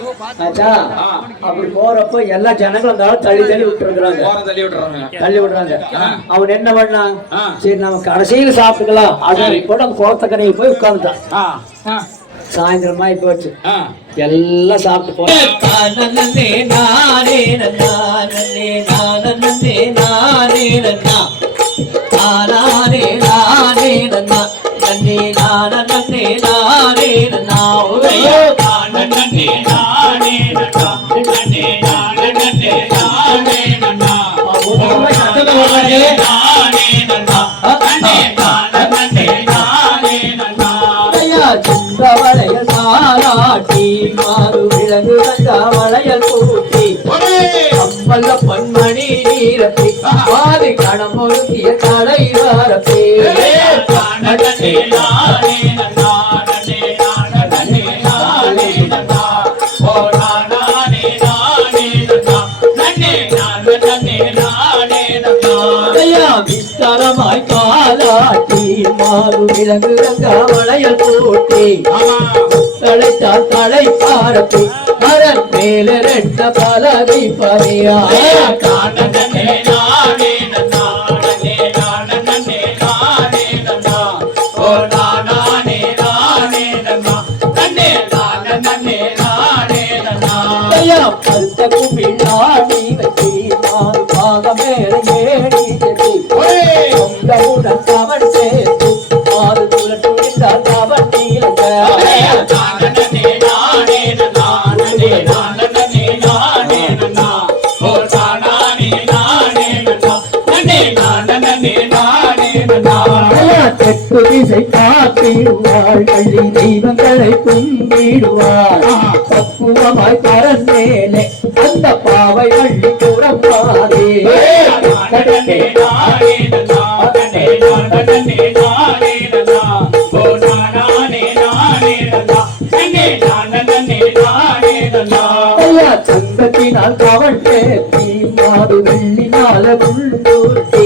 ஆச்சா ஆ. அப்படி போறப்ப எல்லா ஜனங்களும் இருந்தாலும் தள்ளி தள்ளி விட்டுருக்காங்க, ஓரம் தள்ளி விட்டுறாங்க. தள்ளி விடுறாங்க. அவன் என்ன பண்ணான், ஆ. சரி நம்ம கடைசியில சாப்பிட்டுக்கலாம் அப்படின்னு போட்டு அந்த கோத்தக்கரையை போய் உட்கார்ந்துட்டான். ஆ. ஆ. சாயந்தரமாயி போச்சு, ஆ. எல்லாம் சாப்பிட்டு போறேன். சிந்தவளையல் சாராட்டி மாறு விலங்கு வளையல் கூட்டி கம்பல்ல பன்மணி நீரப்பி மாறி கணமொருத்திய தலை வாரப்பே விஸ்தாரமாய் காலாட்டி மாறு விலங்கு வளையல் கூட்டி தலைத்தால் தலை பாரப்பி அதன் மேல ரெண்ட பலகை பறியா பருத்த குமிழாடி வச்சி மாறு பாகம் மேல ஏடி உடன் அவன் சேர்த்து மாறு துளட்டு அவன் நீலங்க தெற்கு திசை காத்திடுவாள் பள்ளி தெய்வங்களை கும்பிடுவாள் பக்குவமாய் பரன் மேலே அந்த பாவை வள்ளி புறப்பாதே தங்கத்தினால் கவன் சேர்த்தி மாறு வெள்ளினால முள்ளூர்த்தி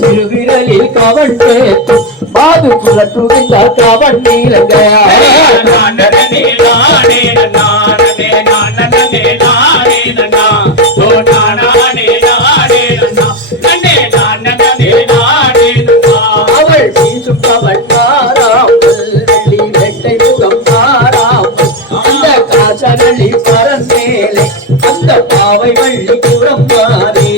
திருவிரலில் கவன் சேர்த்து மாது குலத்துகின்றார் கவன் நீலங்க அவள் வீசும் கவன் மாறாமல் வெள்ளி வெட்டை முகம் மாறாமல் அந்த காசனி பரன் மேலே அந்த பாவை வள்ளி புறம் மாறே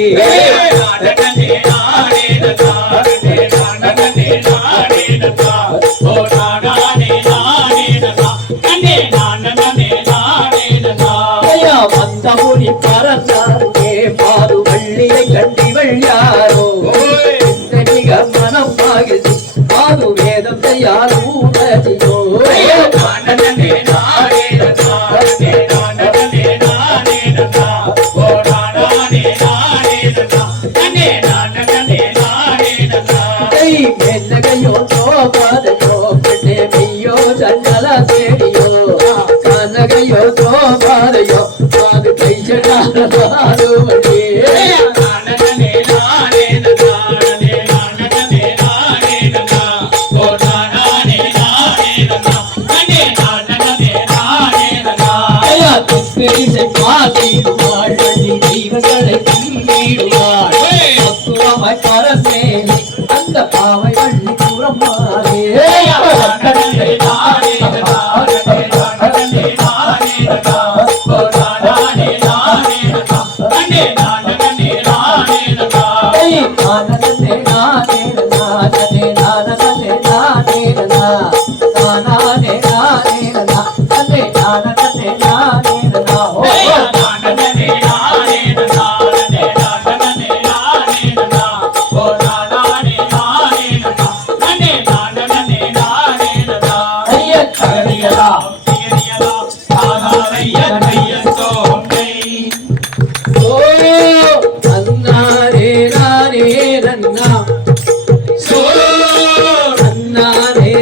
வந்தபுரி பறந்தாரே பாரு வள்ளியை கண்டிவள் யாரோ மிக மனம் மகிழ்ச்சி பாரு வேதம் செய்யாரோ மென்னகையோ சோபாதையோ பெண்ணே மெய்யோ சஞ்சல சேடியோ கனகையோ சோபாதையோ அது கைச்சடாடுவதே பாதிடுவாள் வள்ளி தெய்வங்களை கும்பிடுவாள் பக்குவமாய் பரமேலே அந்த பாவை வள்ளி புறமாறே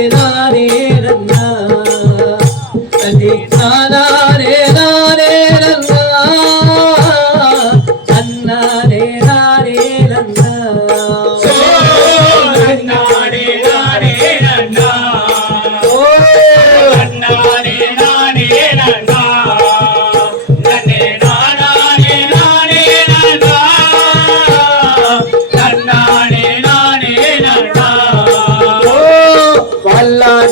நானே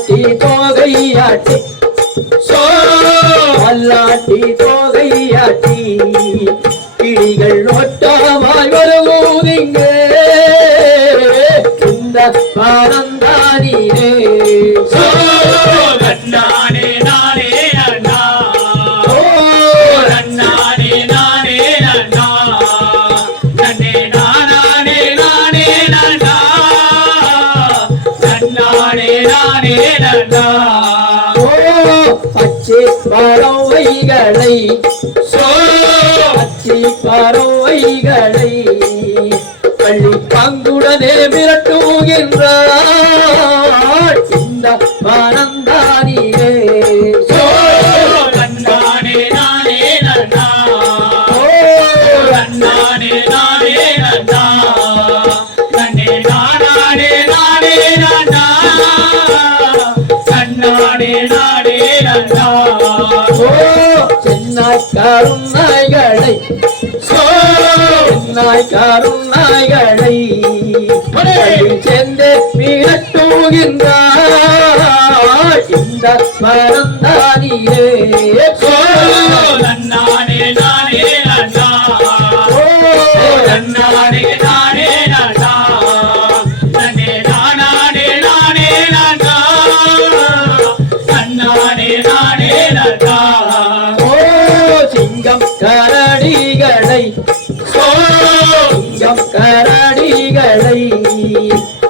மல்லாட்டி தோகையாட்டி மல்லாட்டி தோகையாட்டி கிளிகள் நோட்டமாய் வருவீங்க இந்த பரந்தானிலே நானே நானே நன்னா நானே நானே நன்னா நன்னே நானே நானே நன்னா நன்னானே நானே நன்னா பச்சை பறவைகளை பச்சை பறவைகளை பள்ளி பங்குடனே விரட்டுகின்றார் இந்த பரந்தானிலே நன்னானே நானே நன்னா நன்னானே நானே நன்னா நன்னே நானே நானே நன்னா நன்னானே நானே நன்னா சென்னாய் கருநாய்களை சென்னாய் கருநாய்களை சென்று விரட்டுகின்றார் இந்த பரந்தானிலே நன்னானே நானே நன்னா நன்னானே நானே நன்னா நன்னே நானே நானே நன்னா நன்னானே நானே நன்னா சிங்கம் கரடிகளை சிங்கம் கரடிகளை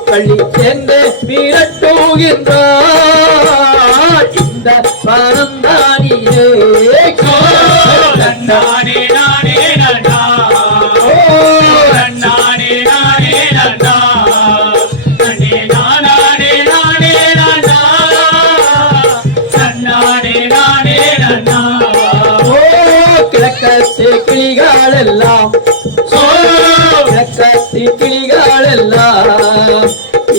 பள்ளி சென்று விரட்டுகின்றார் இந்த பரந்தானிலே நன்னானே நானே நன்னா நன்னானே நானே நன்னா நன்னே நானே நானே நன்னா நன்னானே நானே நன்னா கிழக்கத்து கிளிகளெல்லாம் கிழக்கத்து கிளிகளெல்லாம்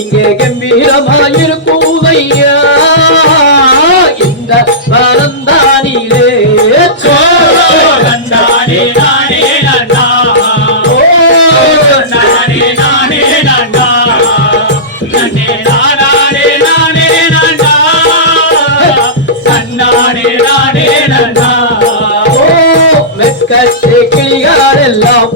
இங்கே கம்பீரமாயிருக்கூதையா இந்த பரந்தானிலே நன்னானே நானே நன்னா நன்னானே நானே நன்னா நன்னே நானே நானே நன்னா நன்னானே நானே நன்னா மெக்கத்து கிளிகளெல்லாம்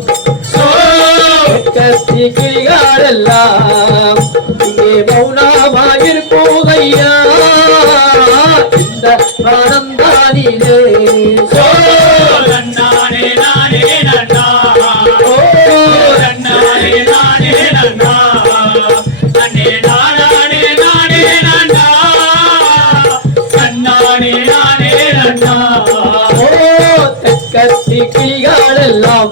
மெக்கத்து கிளிகளெல்லாம் இங்கே மௌனமாயிருக்கூதையா இந்த பரந்தானிலே நன்னானே நானே நன்னா நன்னானே நானே நன்னா நன்னே நானே நானே நன்னா நன்னானே நானே நன்னா தெற்கத்தி கிளிகளெல்லாம்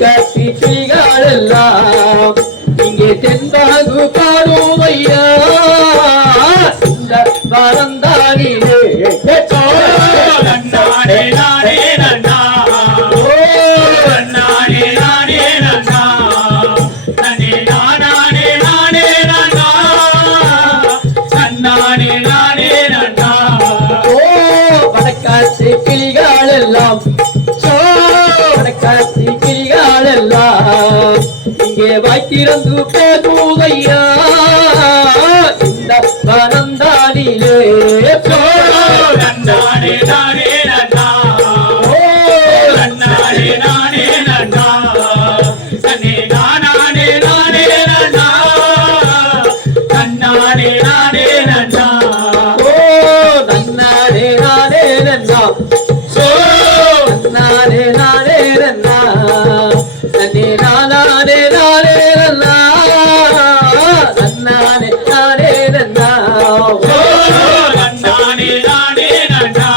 தெற்கத்தி கிளிகளெல்லாம் இங்கே தென்பாகு பாடுவையா இந்த பரந்தானிலே நன்னானே நானே நன்னா நன்னானே நானே நன்னா நன்னே நானே நானே நன்னா நன்னானே நானே நன்னா வடக்காத்து கிளிகளெல்லாம் வடக்காத்து கிளிகளெல்லாம் இங்கே வாய்த்திறந்து போகுதையா இந்த பரந்தானிலே நன்னானே நானே நன்னா நன்னானே நானே நன்னா நன்னே நானே நானே நன்னா நன்னானே நானே நன்னா நன்னாரே நானே நன்னா நன்னாரே நானே நன்னா நன்னே நானே நானே நன்னா நன்னாரே நானே நன்னா நன்னானே நானே நன்னா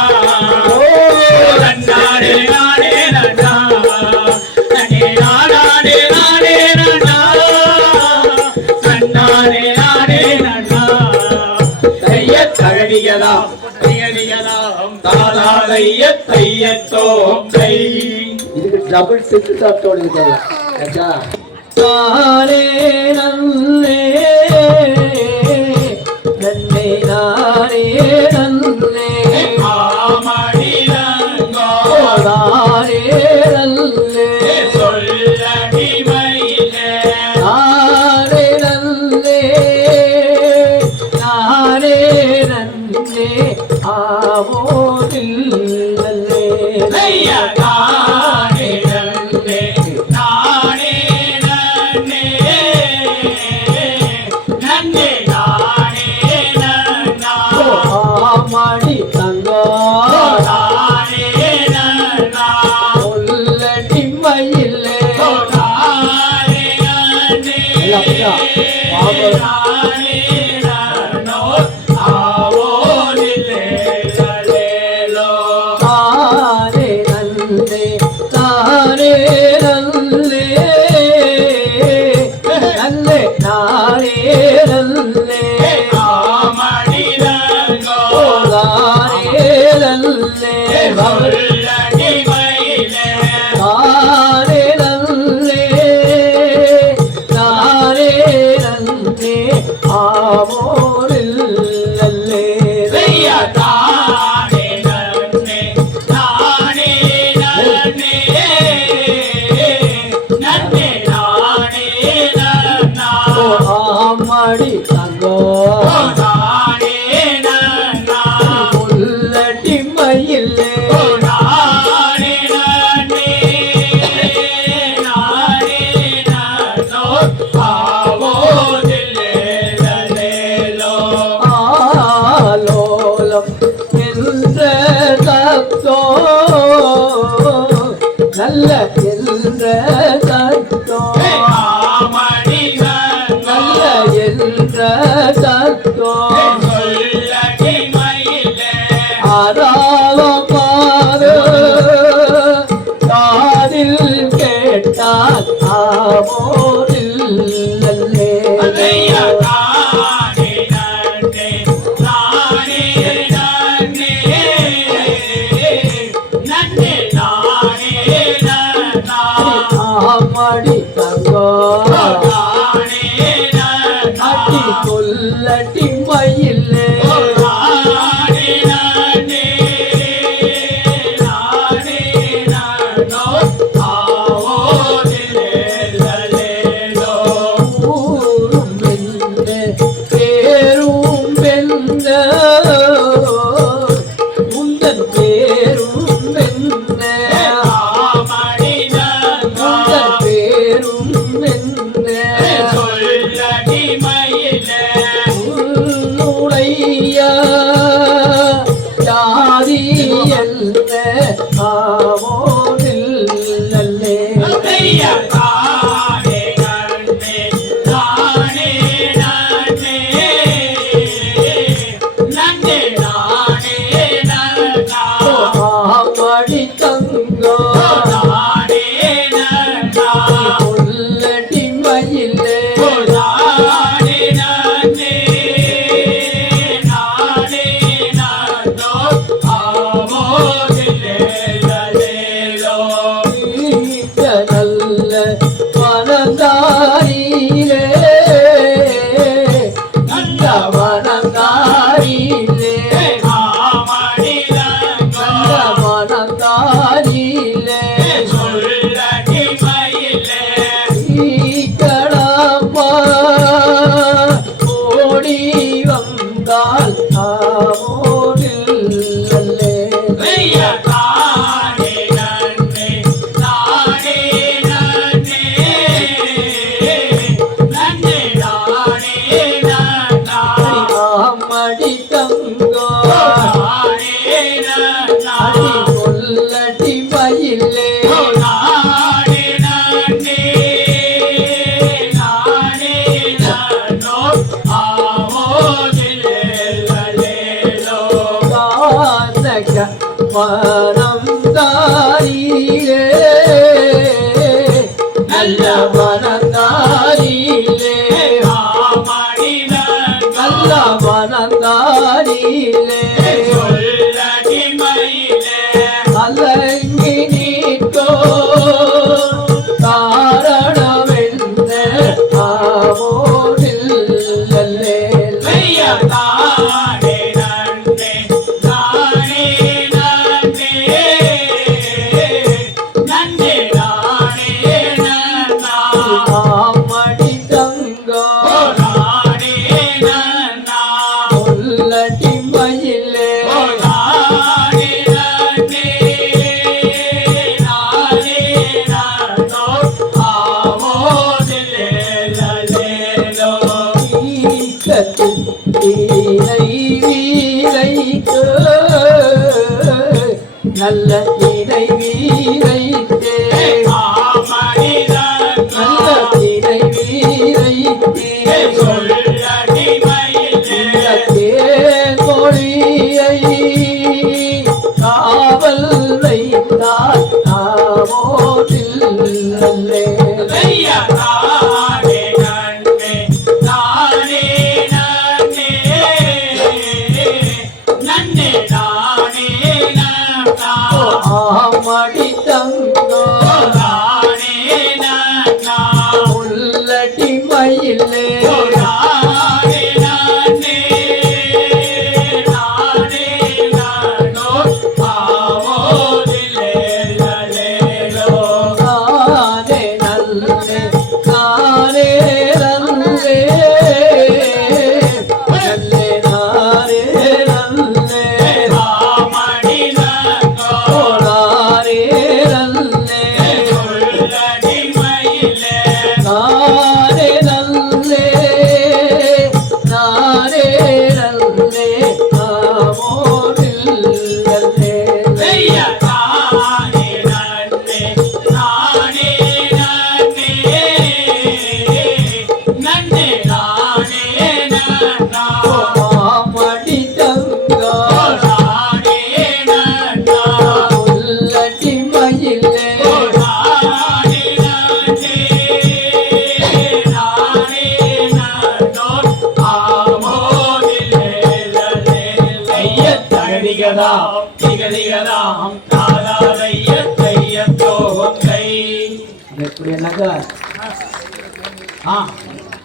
நன்னானே நானே நன்னா நன்னே நானே நானே நன்னா நன்னானே நானே நன்னா தைய தழவியலாம் தையடியலாம் தாளாதைய தையத்தோம் தை இதுக்கு டபுள் செட்டு சாப்பிட்டோடு இருக்காங்க நானே நன்னே நன்னே நானே நன்னே ஆமடிலங்கோ நானே நன்னே சொல்லடி மயிலே நானே நன்னே ஐயா நானே நன்னே நானே நன்னே நன்னே நானே நன்னா ஆமாடி தங்கோ நானே நன்னா உள்ளடி மயிலே நானே நன்னே நானே நன்னோ ஆவோ நிலே லலேலோ தானே நன்னே தானே நல்லே நல்லே நானே நல்லே ஆமடி ரங்கோ தானே நல்லே உள்ளடி மயிலே தானே நல்லே தானே நன்னே ஆமோரில் நல்லே ஐயா நானே நன்னே நானே நன்னே நன்னே நானே நன்னா ஆமாடி தங்கோ நானே நன்னா உள்ளடி மயிலே நானே நன்னே நானே நன்னோ ஆவோ தில்லே லலேலோ ஆலோலம் என்ற தத்தோ நல்ல என்ற தத்தோ ஆமடி நல்ல என்ற தத்தோ சொல்லடி மயிலே ஆராவமாறு காதில் கேட்டால் ஆமோரில் நல்லே ஐயா நானே நன்னே நானே நன்னே நன்னே நானே நன்னா ஆமாடி தங்கோ நானே நன்னா அடி கொல்லடி மயிலே நானே நன்னே நானே நன்னோ ஆவோ தில்லே லலேலோ ஊரும் வெந்த பேரும் வெந்த உந்தன் பேரும் வெந்த ஆமடி ரங்கோ உந்தன் பேரும் வெந்த சொல்லடி மயிலே உன்னுடைய ஜாதி என்ற ஆமோதில் நல்லே ஐயா நானே நன்னே நானே நன்னே நன்னே நானே நன்னா ஆமாடி தங்கோ நானே நன்னா உள்ளடி மயிலே நானே நன்னே நானே நன்னோ ஆவோ தில்லே லலேலோ நீங்க நல்ல மனதாரிலே நல்ல மனதாரிலே ஆமடி ரங்கோ நல்ல மனதாரிலே சொல்லடி மயிலே கடப்பா ஓடி வந்தால் ஆமோடில் நல்லே ஐயா நானே நன்னே நானே நன்னே நன்னே நானே நன்னா ஆமடி தங்கோ நானே நன்னா அடி கொல்லடி மயிலே நானே நன்னே நானே நன்னோ ஆவோ தில்லே லலேலோ கானக மனம் தாரிலே நல்ல மனந்தாரிலே ஆமடி ரங்கோ நல்ல மனந்தாரிலே சொல்லடி மயிலே அலங்கி நீட்டோ காரணமென்ன ஆமோடில் நல்லே ஐயா நானே நன்னே நானே நன்னே நன்னே நானே நன்னா ஆமடி தங்கோ நானே நன்னா உள்ளடி மயில் வீரை வீரைத்து நல்ல வீரை வீரைத்தே நல்ல வீரை வீரைத்தே மொழியை காவல் வைத்தால் நாமோதில் நல்லே ஆமடி தங்கோ உள்ளடி மயிலே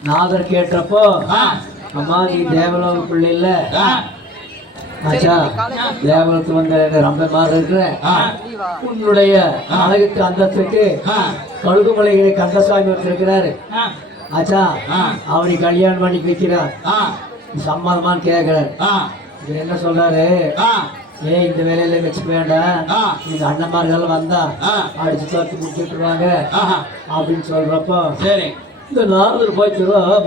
நாதர் கேட்டப்போ அம்மா நீ தேவலோக பிள்ளை இல்ல ஆச்சா தேவலத்து வந்த ரொம்ப மாதிரி இருக்கிற உன்னுடைய அழகுக்கு அந்தத்துக்கு கழுகுமலைகளை கந்தசாமி வச்சிருக்கிறாரு ஆச்சா அவரை கல்யாணம் பண்ணி வைக்கிறார் சம்மதமான்னு கேட்கிறார் என்ன சொல்றாரு ஏன் இந்த வேலையில வச்சு வேண்டாம் நீங்க அண்ணன்மார்கள் வந்தா அடிச்சு தோத்து முடிச்சுட்டுருவாங்க அப்படின்னு சொல்றப்போ சரி இந்த நாரதர் போய்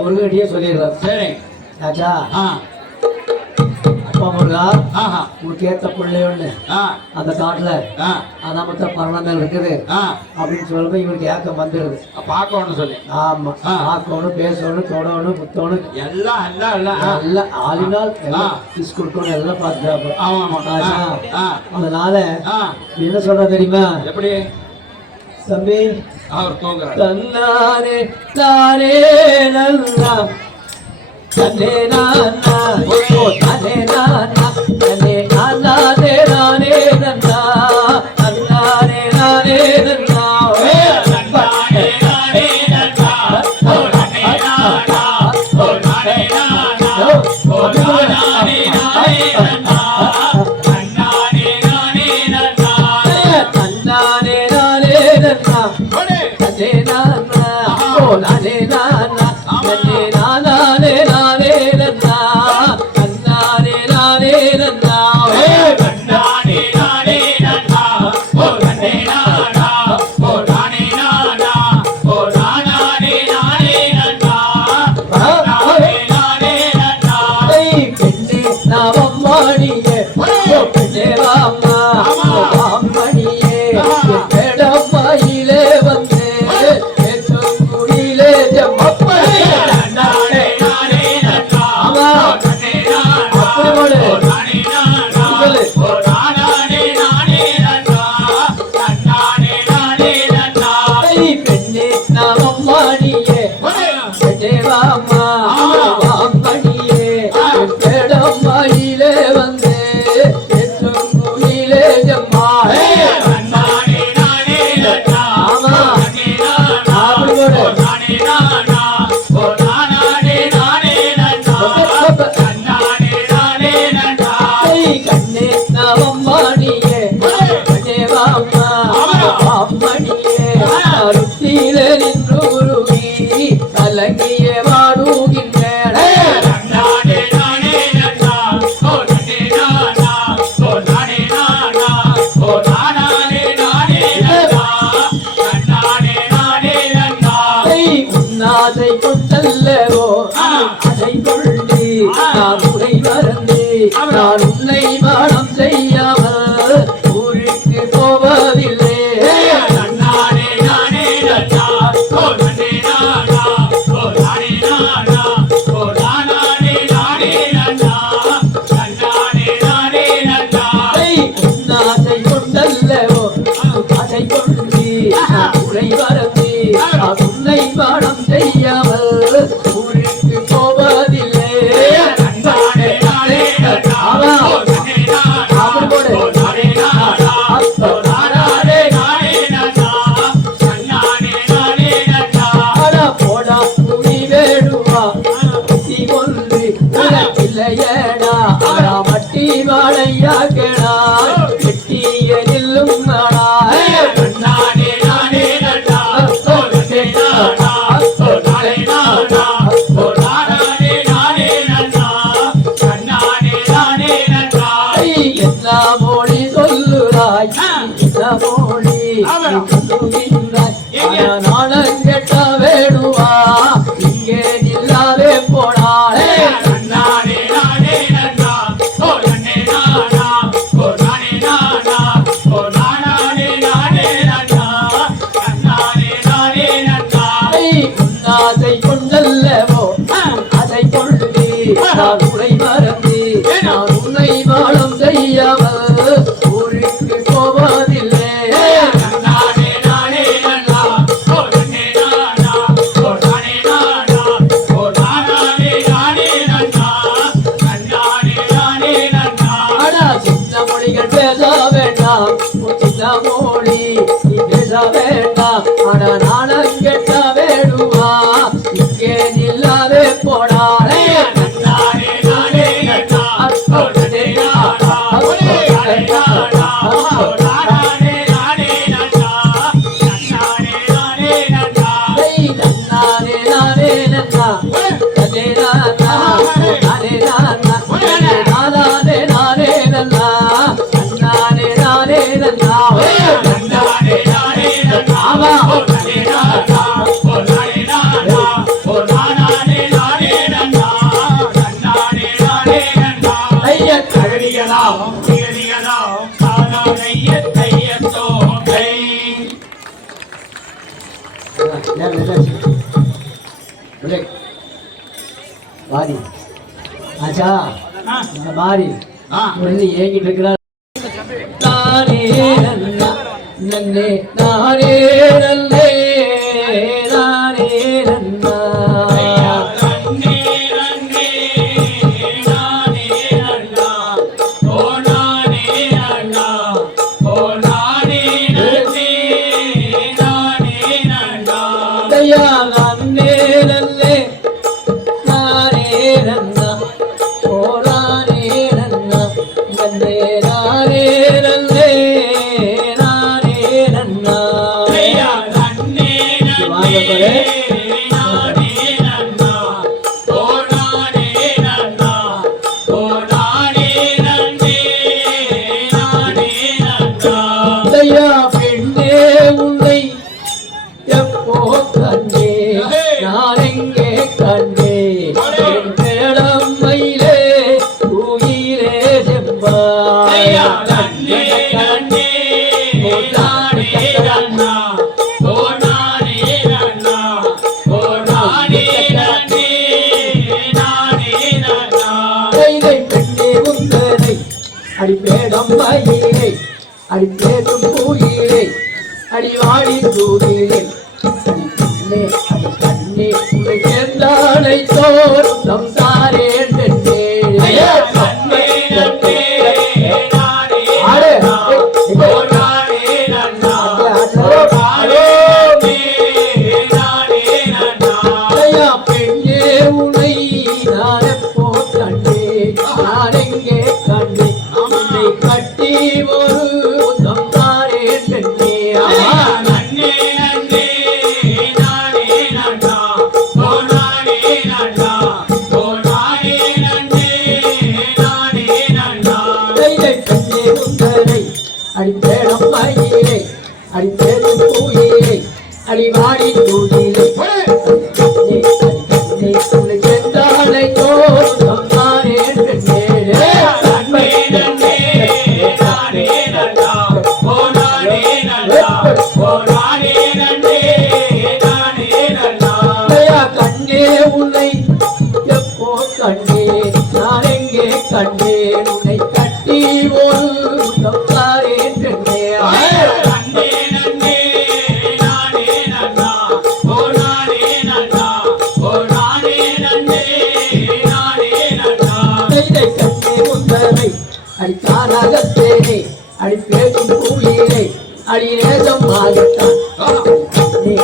முருகடியே சொல்லிடுறாரு சரி ஆச்சா அப்பா முருகா உனக்கு ஏத்த பிள்ளை ஒண்ணு அந்த காட்டுல நமத்த பரணம் மேல இருக்குது அப்படின்னு சொல்லும்போது இவனுக்கு ஏக்கம் வந்துடுது பார்க்கணும் சொல்லி ஆமா பார்க்கணும் பேசணும் தொடணும் புத்தணும் எல்லாம் எல்லாம் எல்லாம் எல்லாம் ஆளினால் எல்லாம் கிஸ் கொடுக்கணும் எல்லாம் பார்த்துட்டா அதனால என்ன சொல்ற தெரியுமா எப்படி தம்பி அவர் தூங்குறாரு தன்னாரே தாரே நல்லா தன்னே நானா ஓ தன்னே நானா தன்னே நானா தே நானே நன்னா தன்னாரே நானே நன்னா தன்னாரே நானே நன்னா ஓ நானே நானா ஓ நானே நானா ஓ நானே நானே நன்னா தன்னாரே நானே நன்னா தன்னாரே நானே நன்னா தன்னே நானா ஓ நானே நானா தன்னே நானா தே நானே நன்னா தன்னாரே நானே நன்னா தன்னாரே நானே நன்னா ஓ நானே நானா ஓ நானே நானா ஓ நானே நானே நன்னா தன்னாரே நானே நன்னா பெண்ணே நாமம்மாடியே ஓ பெண்ணே வாம்மா வாம்மணியே எடம்மாயிலே வந்து குடியிலே ஜம்மப்படி தன்னாரே நானே நன்னா அப்படி போடு நானே நானா ஓ நானே நானே நன்னா தன்னாரே நானே நன்னா பெண்ணே நாமம்மாடியே பெண்ணே வாம்மா வாம்மணியே எடம்மாயிலே வந்து குடியிலே ஜம்மா தன்னாரே நானே நன்னா நானே நானா ஓ நானே நானா ஓ நானே நானே நன்னா தன்னாரே நானே நன்னா கண்ணே நாமம்மாடியே பெண்ணே வாம்மா வாம்மணியே ருத்தியிலே நின்று உருகி கலங்கிய வாடுகின்றன தன்னாரே நானே நன்னா ஓ நானே உன்னை மறந்து நான் உன்னை மனம் செய்யாமல் ஊருக்கு போவதில்லை. நானே நானே நன்னா ஓ நன்னே நானா ஓ நானே நானா ஓ நானே நானே நன்னா நன்னானே நானே நன்னா ஆசை கொண்டல்லவோ ஆசை கொண்டு உரை மறந்து நான் உன்னை மனம் செய்யாமல் ஊருக்கு போவதில்லை. நானே நானே நன்னா ஓ நன்னே நானா ஓ நானே நானா ஓ நானே நானே நன்னா நன்னானே நானே நன்னா அட போடா புவி வேடுவா புத்தி கொண்டு இல்லையடா அட மட்டி வாழையாக்கடா கெட்டிய நில்லும் நாடா. நானே நானே நன்னா ஓ நன்னே நானா ஓ நானே நானா ஓ நானே நானே நன்னா நன்னானே நானே நன்னா எல்லா மொழி சொல்லுறாய் எல்லா மொழி சொல்லுகின்றாய் நானும் கெட்ட வேடுவா இங்கே நில்லாதே போனாலே. நானே நானே நன்னா ஓ நன்னே நானா ஓ நானே நானா ஓ நானே நானே நன்னா நன்னானே நானே நன்னா ஆசை கொண்டல்லவோ அதை கொண்டு நான் உரை மறந்து நான் உன்னை வாழம் செய்யாமல் ஊருக்கு போவதில்லை. நானே நானே நன்னா ஓ நன்னே நானா ஓ நானே நானா ஓ நானே நானே நன்னா நன்னானே நானே நன்னா ஆனா சின்ன மொழிகள் பேச வேண்டாம் சின்ன மொழி நீ பேச வேண்டாம் ஆனா நானும் கெட்ட வேடுவா இங்கே நில்லாதே போனாலே. நானே நானே நன்னா ஓ நன்னே நானா ஓ நானே நானா ஓ நானே நானே நன்னா நன்னானே நானே நன்னா நானே நானே நன்னா நானே நானா நானே நானா நானே நானே நன்னா நானே நானே நன்னா. நன்னானே நானே நன்னா ஓ நன்னே நானா ஓ நானே நானா ஓ நானே நானே நன்னா நன்னானே நானே நன்னா ஐயா கழடியலாம் திகடியலாம் தானானைய தையத்தோங்கை மாறி ஆச்சா மாறி சொல்லி ஏங்கிட்டு இருக்கிறார். நானே நன்னா நன்னே நானே நன்னே நானே நன்னா நன்னே நன்னே நானே நன்னா ஓ நானே நன்னா ஓ நானே நன்னே நானே நன்னா ஐயா நன்னே நன்னே நானே நன்னா ஓ நானே நன்னா நன்னே நானே நன்னே நானே நன்னா. ஐயா நன்னே நன்னே நானே நன்னா ஓ நானே நன்னா ஓ நானே நன்னே நானே நன்னா ஐயா பெண்ணே உன்னை எப்போ கண்டே நான் எங்கே கண்டே என் பேடம்மையிலே உயிரே செம்பா. ஐயா நன்னே நன்னே நானே நன்னா ஓ நானே நன்னா ஓ நானே நன்னே நானே நன்னா கைதை பெண்ணே உங்களை அடி பேடம்மையிலே அடி பேசும் பூயிலே அடி வாடி தூரிலே அடி கண்ணே அடி கண்ணே உன்னை சேர்ந்தானை தோறும் சம்சாரே நன்னே. ஐயா நன்னே நன்னே நானே ஆடு. நன்னா ஓ நானே நன்னா ஓ நானே நானே நன்னா ஐயா பெண்ணே உன்னை நான் எப்போ கண்டே நான் எங்கே கண்டே உன்னை கட்டி ஒரு சம்சாரே நன்னே. ஐயா நன்னே நன்னே நானே நன்னா ஓ நானே நன்னா ஓ நானே நன்னே நானே நன்னா கைதை பெண்ணே உங்களை அடி பேடம் மயிலே அடி பேரும் பூயிலே அடி வாடி தூதிலே கண்ணே அடி கண்ணே உன்னை சென்றானை தோறும் சம்சாரே நன்னே. கண்டேன் உன்னை கட்டி ஒரு முத்தம் தாரேன் பெண்ணே. நன்னே நன்னே நானே நன்னா ஓ நானே நன்னா ஓ நானே நன்னே நானே நன்னா. கைதை கண்ணே முந்தனை அடித்தாராகத்தேனே அடி பேசும் பூவிலே அடி நேசம் ஆகத்தான் கண்ணே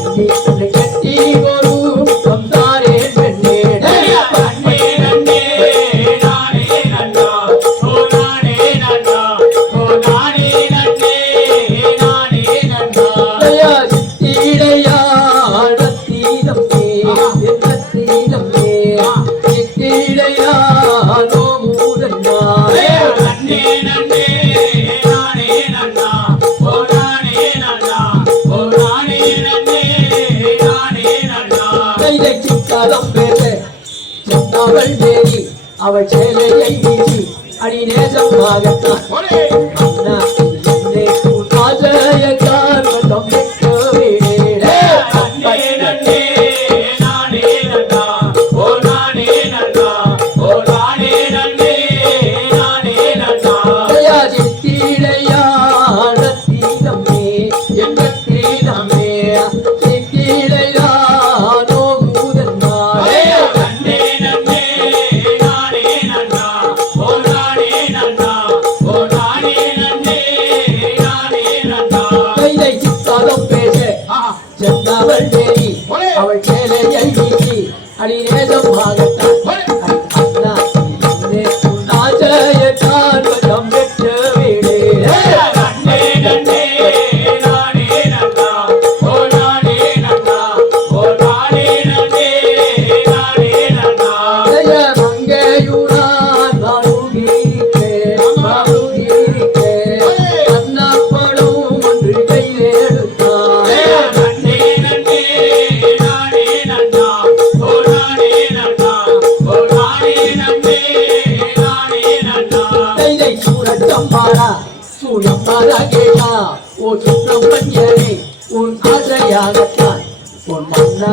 அடி உன்னை கட்டி ஒரு முத்தம் தாரேன் பெண்ணே. நன்னே நன்னே நானே நன்னா ஓ நானே நன்னா ஓ நானே நன்னே நானே நன்னா. நன்னே நன்னே நானே நன்னா ஓ நானே நன்னா ஓ நானே நன்னே நானே நன்னா. அவள் சேலையை வீசி அடி நேசமாகத்தான் ஒரே அண்ணா என்னை உன் ஆசைய காரணம் விட்டு விடே. நன்னே நன்னே நானே நன்னா ஓ நானே நன்னா ஓ நானே நன்னே நானே நன்னா. நன்னே நன்னே நானே நன்னா ஓ நானே நன்னா ஓ நானே நன்னே நானே நன்னா. ஒரே அவள் சேலையை வீசி அடி நேசமாகத்தான் அண்ணா என்னை உன் ஆசைய காரணம் விட்டு விடே. நன்னே நன்னே நானே நன்னா ஓ நானே நன்னா ஓ நானே நன்னே நானே நன்னா. நன்னே நன்னே நானே நன்னா ஓ நானே நன்னா ஓ நானே நன்னே நானே நன்னா. உன் ஆசையாகத்தான் உன் அண்ணா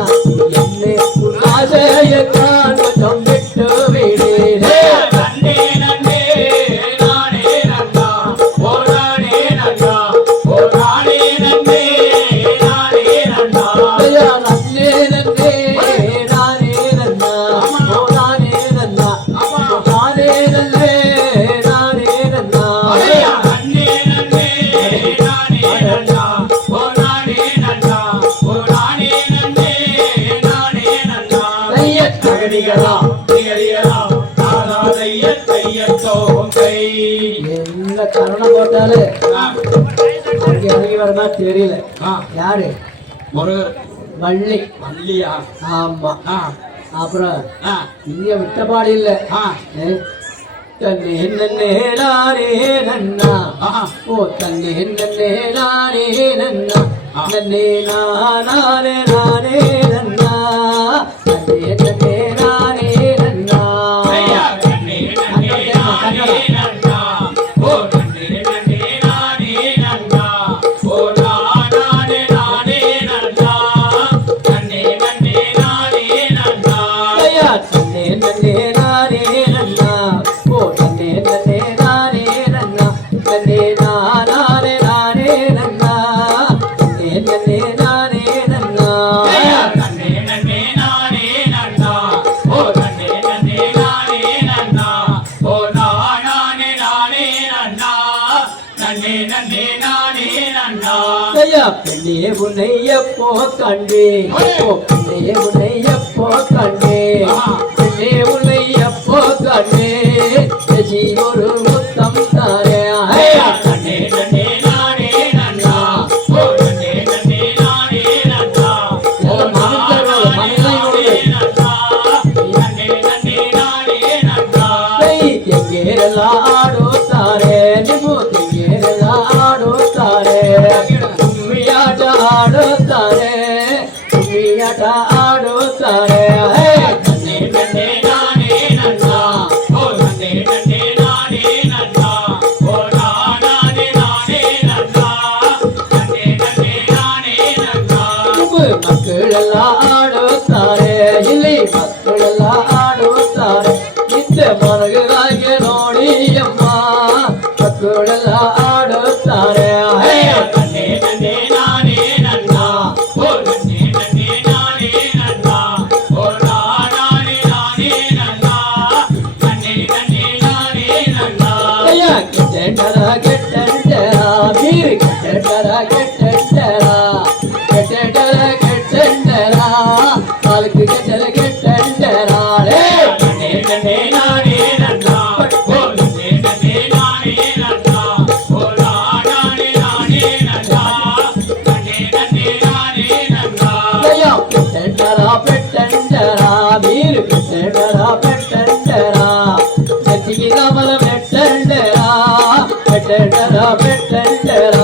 என்னை உன் ஆசையத்தான் கொஞ்சம் விட்டு விடே. நன்னே நன்னே நானே நன்னா ஓ நானே நன்னா ஓ நானே நன்னே நானே நன்னா. நன்னே நன்னே நானே நன்னா ஓ நானே நன்னா ஓ நானே நன்னே நானே நன்னா. நன்னே நன்னே நானே நன்னா ஓ நானே நன்னா ஓ நானே நன்னே நானே நன்னா. தகடிகளா திகழிகளா தாராதைய தையத்தோங்கை. என்ன கரணம் போட்டாலே அங்கே இறங்கி வர மாதிரி தெரியல. யாரு முருகர் வள்ளி மல்லியா. ஆமா. அப்புறம் ஆ இங்க விட்டபாடு இல்ல. ஆ தன்னே நன்னே நானே நன்னா ஓ தன்னே நன்னே நானே நன்னா நன்னே நானே நானே நன்னா தன்னே நன்னே நானே நன்னா. நன்னே நன்னே நானே நன்னா ஓ நன்னே நன்னே நானே நன்னா ஓ நானே நானே நன்னா. நன்னே நன்னே நானே நன்னா தன்னே நன்னே நானே நன்னா ஓ தன்னே நன்னே நானே நன்னா நன்னே நானே நானே நன்னா தன்னே நன்னே நானே நன்னா. நன்னே நன்னே நானே நன்னா ஓ நன்னே நன்னே நானே நன்னா ஓ நானே நானே நன்னா. நன்னே நன்னே நானே நன்னா பெண்ணே உன்னை எப்போ கண்டேன் ஓ பெண்ணே உன்னை எப்போ கண்டேன் பெண்ணே உன்னை எப்போ கண்டேன் பேசி ஒரு முத்தம் தாரே. நன்னே நன்னே நானே நன்னா ஓ நன்னே நன்னே நானே நன்னா ஓ நானே நானே நன்னா. நன்னே நன்னே நானே நன்னா எங்கேரெல்லாம் ஆடுத்தாரே நிமோ எங்கேரெல்லாம் ஆடுத்தாரே கும்மியாட்ட ஆடுத்தாரே கும்மியாட்ட ஆடுத்தாரே. நன்னே நன்னே நானே நன்னா ஓ ಶ್ರೀರಾಮನ ಬೆಟ್ಟಂಡರ ಬೆಟ್ಟಂಡರ ಬೆಟ್ಟಂಡರ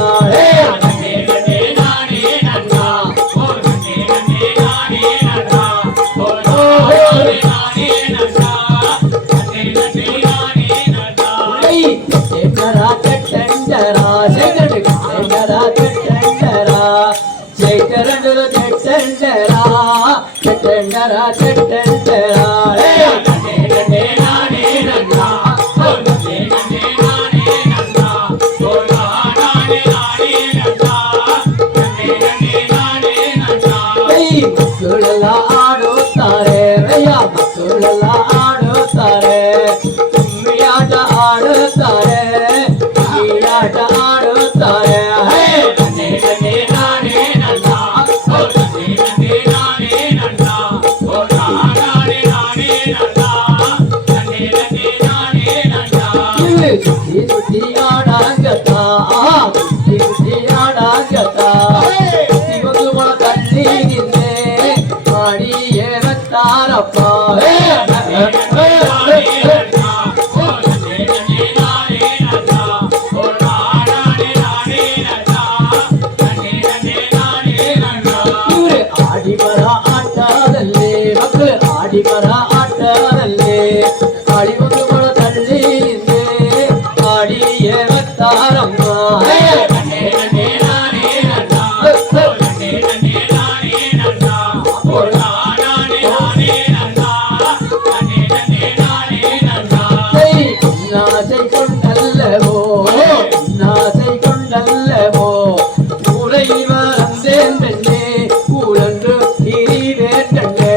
ಮಕ್ಕಳೆಲ್ಲ ಆಡುತ್ತಾರೆ ರಯ್ಯ ಮಕ್ಕಳೆಲ್ಲ ಆಡುತ್ತಾರೆ ಕುಮ್ಮಿಯಾಟ ಆಡುತ್ತಾರೆ ಕುಮ್ಮಿಯಾಟ ಆಡುತ್ತಾರೆ ಸುದ್ದಿ ಸುದ್ದಿ ಆಡಾಗತ್ತ ಸುದ್ದಿ ಸುದ್ದಿ ಆಡಾಗತ್ತ ಇವತ್ತು ಮೊಳ ತಳ್ಳಿ ನಿನ್ನೆ ಮಾಡಿ ಏನಂತಾರಪ್ಪ ಆಡಿ ಬರ ಆಟದಲ್ಲಿ ಮಕ್ಕಳು ಆಡಿ ಬರ ಆಟದಲ್ಲಿ ಆಡಿ ಒಂದು ಮೊಳ ತಳ್ಳಿ ನಿನ್ನೆ ಮಾಡಿ ಏನಂತಾರಮ್ಮ நாசைக்கொண்டல்லவோ நாசைக்கொண்டல்லவோ உறைவந்தேன் பெண்ணே ஊழன்று திரிவேற்றே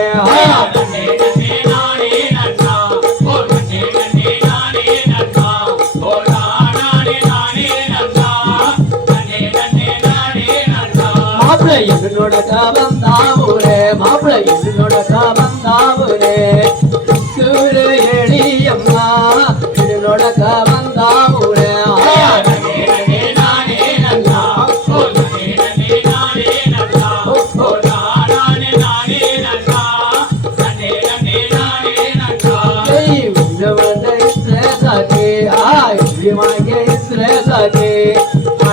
மாப்பிள்ளை என்னோட காவந்தாவூரே மாப்பிள்ளை என்னோட காவந்தாவூரே எளியம்மா என்னோட காவந்தாவூரே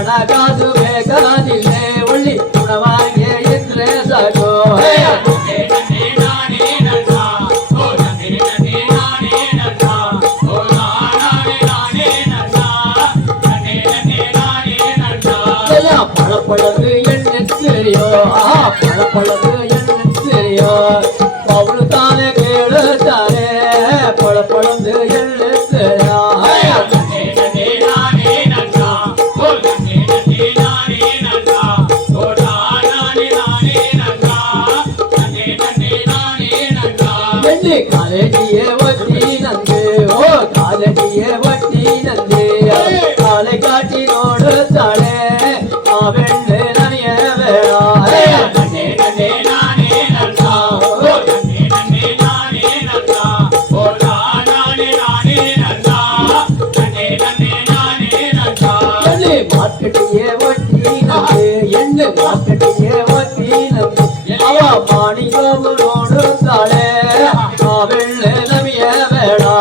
ಹಣಕಾಸು ಬೇಕಾದಿಲ್ಲೇ ಒಳ್ಳಿ ಗುಣವಾಗಿ ಇದ್ರೆ ಸಾಕು பழப்பழகு என்ன தெரிയോ பழப்பழகு என்ன தெரிയോ அவளு தானே கேளுத்தானே பழப்பழகு என்ன தெரியா காலடியே வட்டி நந்து ஓ காலடியே வட்டி நந்து காலை காட்டி நோடு தாளே ஆவெண்டு நனிய வேளா மார்க்கெட்டியே வட்டி நந்து எண்ணு மார்க்கெட்டியே வட்டி நந்து அவ மாணிகவு நோடு தாளே ஆவெண்டு நனிய வேளா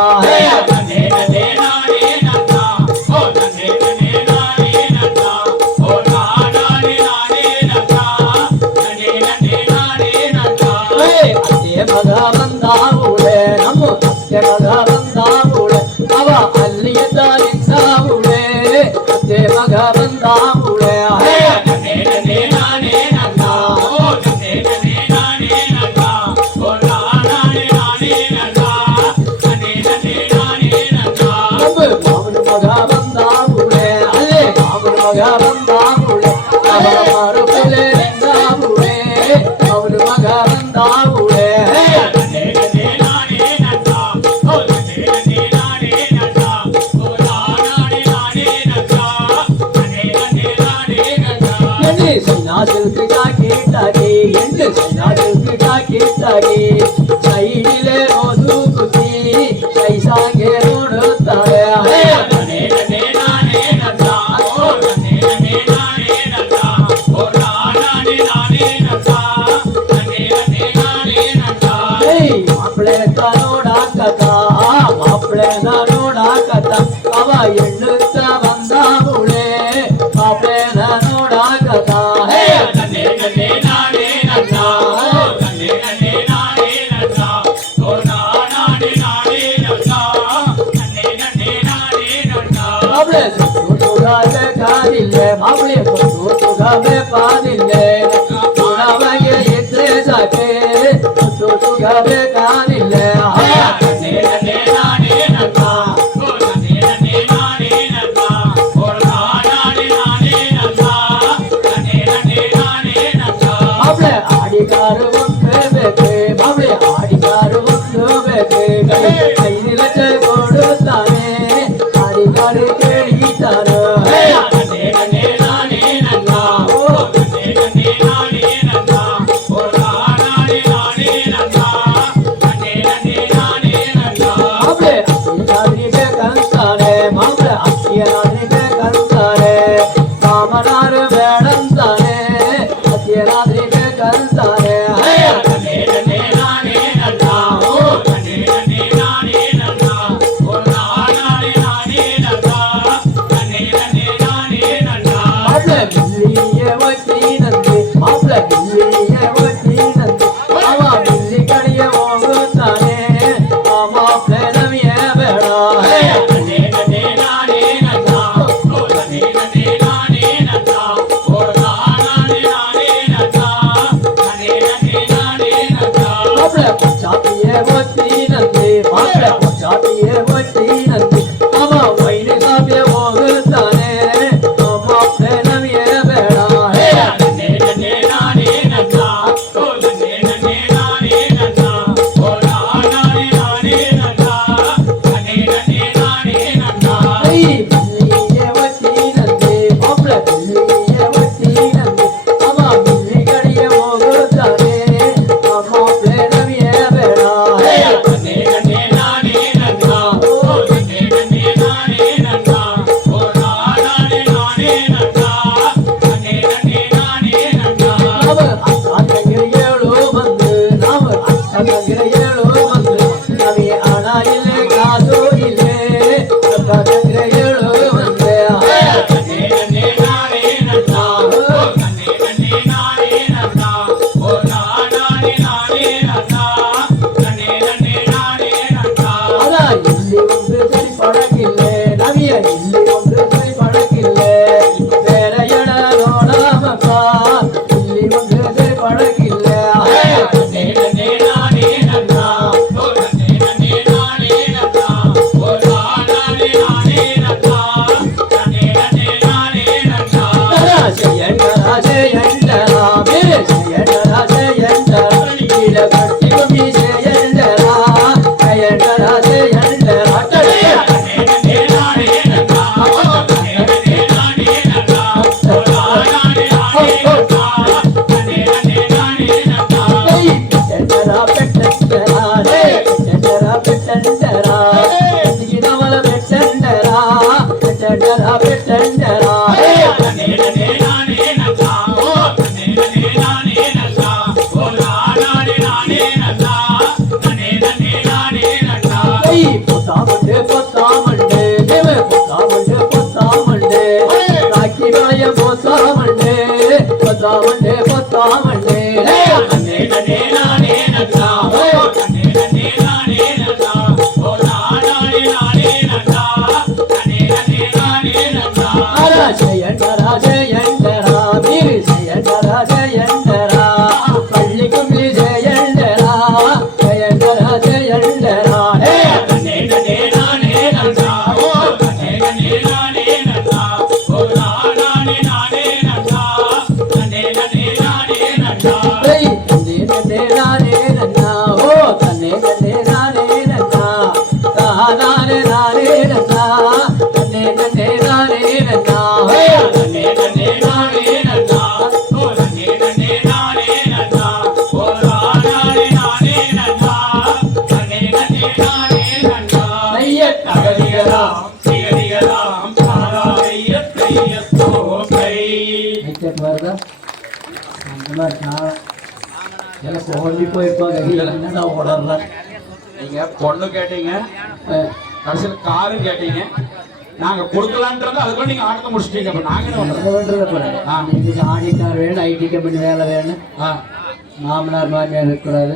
ಮಗ ಬಂದಾವುಳೆ ನಮ್ಮ ಅತ್ತೆ ಮಗ ಬಂದಾವುಳೆ ಅವ ಅಲ್ಲಿಯ ತಾರಿಂದಾವುಳೆ ಅತ್ತೆ ಮಗ ಬಂದಾವುಳೆ ಮಾವನ ಮಗ ಬಂದಾವುಳೆ ಅಲ್ಲೇ ಮಾವನ ಮಗ ಬಂದಾವುಳೆ ಅವರ ಮಾರು ಕಲೆ ಬಂದಾವುಳೆ ಅವನ ಮಗ ಬಂದಾವುಳೆ ಸೈನಾದಕ್ಕೆ ಟಾಕಿ ಎಂಟು ಸೈನಾದಕ್ಕೆ ಟಾಕಿ ಸೈಡಿಲೆ ಓದು ಕುಸಿ ಕೈಸಾಗೆ ನೋಡುತ್ತಾರೆ ಮಾಪ್ಳೆ ನೋಡಾಕ ಮಾಪ್ಳೆ ನೋಡಾಕ அவ எண்ணுத்த வந்தாவுளே மாப்பிள நோடாகதா நன்னே நன்னே நானே நன்னா நன்னே நன்னே நானே நன்னா ஓ நானே நானே நன்னா நன்னே நன்னே நானே நன்னா மாப்பிள சுத்துகாவே காதில்லே மாப்பிள சுத்துகாவே பாதில்லே உணவையே இத்தே சாக்கே சுத்துகாவே காதில்லே நன்னே நன்னே நானே நன்னா ஓ நன்னே நன்னே நானே நன்னா ஓ நானே நானே நன்னா நன்னே நன்னே நானே நன்னா மாப்பிள ஆடிகாரு வந்து பேக்கு மாப்பிள ஆடிகாரு வந்து பேக்கு கையில கொடுத்தானே ஆடிகாரு கேட்டாரு நன்னே நன்னே நானே நன்னா ஓ நன்னே நன்னே நானே நன்னா ஓ நானே நானே நன்னா நன்னே நன்னே நானே நன்னா மாப்பிள அத்தியாதிரிவே கந்தானே மாப்பிள அத்தியாதிரிவே கந்தானே மாமனாரு வேடந்தானே அத்தியாதிரிவே கந்தானே நன்னே நன்னே நானே நன்னா ஓ நன்னே நன்னே நானே நன்னா ஓ நானே நானே நன்னா நன்னே நன்னே நானே நன்னா மாப்பிள பில்லியே வச்சி நந்தி மாப்பிள பில்லியே வச்சி நந்தி அவ பில்லி கடிய ஓங்குத்தானே மாப்பிள நவிய வேடா நன்னே நன்னே நானே நன்னா ஓ நன்னே நன்னே நானே நன்னா ஓ நானே நானே நன்னா நன்னே நன்னே நானே நன்னா மாப்பிள பச்சாத்தியே வச்சி நந்தி மாப்பிள பச்சாத்தியே வச்சி நந்தி அவ வயிறு சாப்பிய ஓங்குத்தானே மாப்பிள நவிய வேடா நன்னே நன்னே நானே நன்னா ஓ நன்னே நன்னே நானே நன்னா ஓ நானே நானே நன்னா நன்னே நன்னே நானே நன்னா பில்லியே வச்சி நந்தி மாப்பிள பில்லியே வச்சி நந்தி அவ பில்லி கடிய ஓங்குத்தானே மாப்பிள நவிய வேடா நன்னே நன்னே நானே நன்னா ஓ நன்னே நன்னே நானே நன்னா ஓ நானே நானே நன்னா நன்னே நன்னே நானே நன்னா நாம அண்ணங்கிற ஏழு வந்து நாம அண்ணங்கிற ஏழு வந்து நவி ஆனா இல்லே காசு இல்லே அண்ணங்கிற ஏழு வந்து நன்னே நன்னே நானே நன்னா ஓ நன்னே நன்னே நானே நன்னா ஓ நானே நானே நன்னா நன்னே நன்னே நானே நன்னா ஆனா இல்லி ஒன்று சரி பழக்கில்லே நவிய இல்லி ஒன்று சரி பழக்கில்லே வேற இடோடாமக்கா இல்லி ஒன்று சரி பழக்கில்லே நன்னே நன்னே நானே நன்னா ஓ நன்னே நன்னே நானே நன்னா ஓ நானே நானே நன்னா நன்னே நன்னே நானே நன்னா செய்யண்டரா செய்யண்டரா மேலே செய்யண்டரா செய்யண்டரா கீழ கட்டி கும்மி செய்யண்டரா செய்யண்டரா செய்யண்டரா நன்னே நன்னே நானே நன்னா ஓ நன்னே நன்னே நானே நன்னா ஓ நானே நானே நன்னா நன்னே நன்னே நானே நன்னா பெட்டண்டரா பெட்டண்டரா பெட்டண்டரா பெட்டண்டரா நவல பெட்டண்டரா பெட்டண்டரா பெட்டண்டரா நன்னே நன்னே நானே நன்னா ஓ நன்னே நன்னே நானே நன்னா ஓ நானே நானே நன்னா நன்னே நன்னே நானே நன்னா பொத்தாமண்டு பொத்தாமண்டு தேவ பொத்தாமண்டு பொத்தாமண்டு ராக்கி வாய பொத்தாமண்டு பொத்தாமண்டு பொத்தாமண்டு நன்னே நன்னே நானே நன்னா ஓ நன்னே நன்னே நானே நன்னா ஓ நானே நானே நன்னா நன்னே நன்னே நானே நன்னா ராஜயண்டரா ஜயண்டரா வீர ஜயண்டரா ஜயண்டரா பள்ளி கும்மி ஜயண்டரா ஜயண்டரா ஜயண்டரா நன்னே நன்னே நானே நன்னா ஓ நன்னே நன்னே நானே நன்னா ஓ நானே நானே நன்னா நன்னே நன்னே நானே நன்னா தன்னே நன்னே நானே நன்னா ஓ தன்னே நன்னே நானே நன்னா தானானே நானே நன்னா தன்னே நன்னே நானே நன்னா நன்னே நன்னே நானே நன்னா ஓ நன்னே நன்னே நானே நன்னா ஓ நானே நானே நன்னா நன்னே நன்னே நானே நன்னா தகதிகளாம் சிகதிகளாம் தாராயத்தையத்தோ கை நைட் வருதா அந்த மாதிரி நான் எல்லாம் கோழி போயிருப்பாங்க என்னடா உடறேன் நீங்க பொண்ணு கேட்டீங்க கடைசியில் காரும் கேட்டீங்க நாங்க கொடுக்கலான்றது அதுக்குள்ள நீங்க ஆட்டத்தை முடிச்சிட்டீங்க. அப்ப நாங்க என்ன பண்றோம்? பண்றத போறேன். இன்னைக்கு ஆடிக்கார் வேணும், ஐடி கம்பெனி வேலை வேணும், மாமனார் மாமியார் இருக்கக்கூடாது,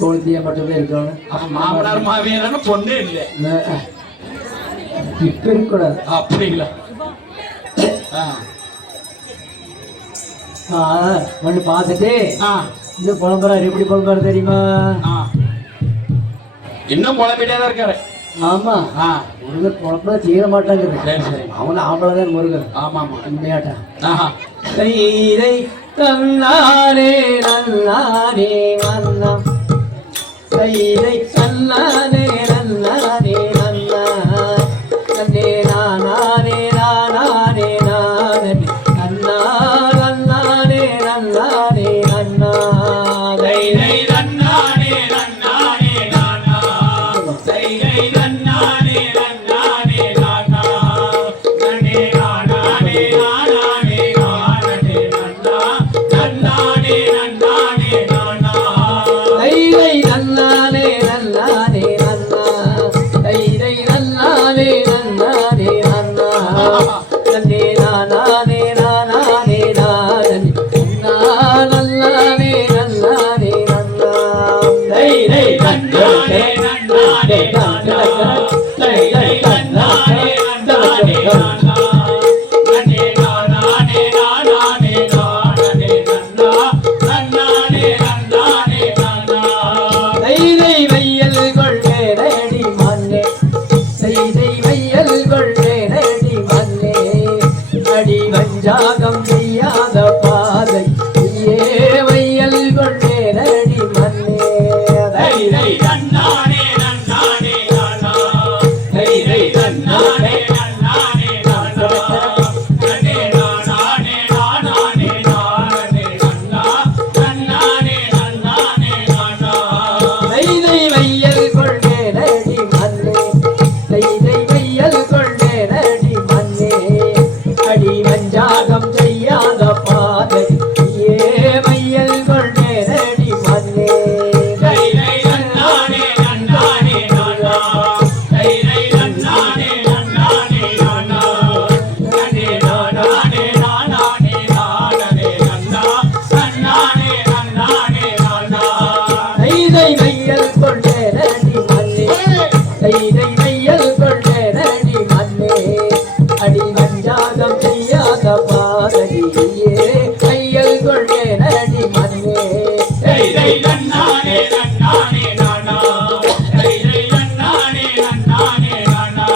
குழந்தைய மட்டுமே இருக்கணும். அப்ப மாமனார் மாமியார் பொண்ணே இல்லை இப்ப இருக்கக்கூடாது. அப்படிங்களா? ஒண்ணு பார்த்துட்டு இன்னும் புலம்புறாரு. எப்படி புலம்புறாரு தெரியுமா? இன்னும் புலம்பிட்டே தான் இருக்காரு. ஆமா, முருகன் புலம்புறா தீர மாட்டாங்குது. சரி சரி. அவன் ஆம்பளதான் முருகன். ஆமா ஆமா, உண்மையாட்டான். கைதை தன்னாரே நல்லாரே மன்னா, கைதை தன்னாரே நல்லாரே நன்னா, நன்னே நானே நானே நானே நன்னா நன்னாரே நல்லாரே நன்னா, கைதை நன்னானே நன்னானே நானா, கைதை நன்னானே நன்னானே நானா, நன்னே நானே நானே நானே நன்னா, நன்னானே நன்னானே நானா, கைதை நல்லாரே நல்லாரே நன்னா, கைதை நல்லாரே நல்லாரே நன்னா, நன்னே நானே நானே நானே நன்னா நல்லாரே நல்லாரே நன்னா, கைதை நன்னானே நன்னானே நானா, கைதை நன்னானே நன்னானே நானா, நன்னே நானே நானே நானே நன்னா, நன்னானே நன்னானே நானா, கைதை வையல் கொள்வேனடி மண்ணே, செய்தை வையல் கொள்வேனடி மண்ணே, அடி வஞ்சாகம் செய்யாத பாதை ஏ வையல் கொள்வேனடி மண்ணே, கைதை நன்னானே நன்னானே நானா, கைதை நன்னானே நன்னானே நானா, நன்னே நானே நானே நானே நன்னா, நன்னானே நன்னானே நானா, செய்தை வையல் கொள்வேனடி மண்ணே, செய்தை வையல் கொள்வேனடி மண்ணே, அடி வஞ்சாகம் செய்யாத பாதை ஏ வையல் கொள்வேனடி மண்ணே, கைதை நன்னானே நன்னானே நானா, கைதை நன்னானே நன்னானே நானா, நன்னே நானே நானே நானே நன்னா, நன்னானே நன்னானே நானா, செய்தை வையல் கொள்வேனடி மண்ணே, செய்தை வையல் கொள்வேனடி மண்ணே, அடி வஞ்சாகம் செய்யாத பாதகியே வையல் கொள்வேனடி மண்ணே, கைதை நன்னானே நன்னானே நானா, கைதை நன்னானே நன்னானே நானா,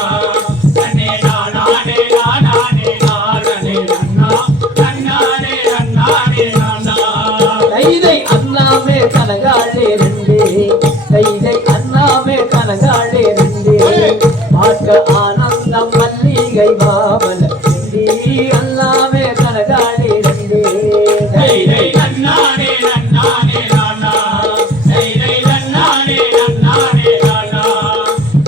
நன்னே நானே நானே நானே நன்னா, நன்னானே நன்னானே நானா, கைதை அண்ணாமே கனகாளே ரெண்டு, கைதை அண்ணாமே கனகாளே ரெண்டு, பார்க்க ஆனந்தம் மல்லிகை பாவல அண்ணாமே கனகாளே ரெண்டு, கைதை நன்னானே நன்னானே நானா, கைதை நன்னானே நன்னானே நானா,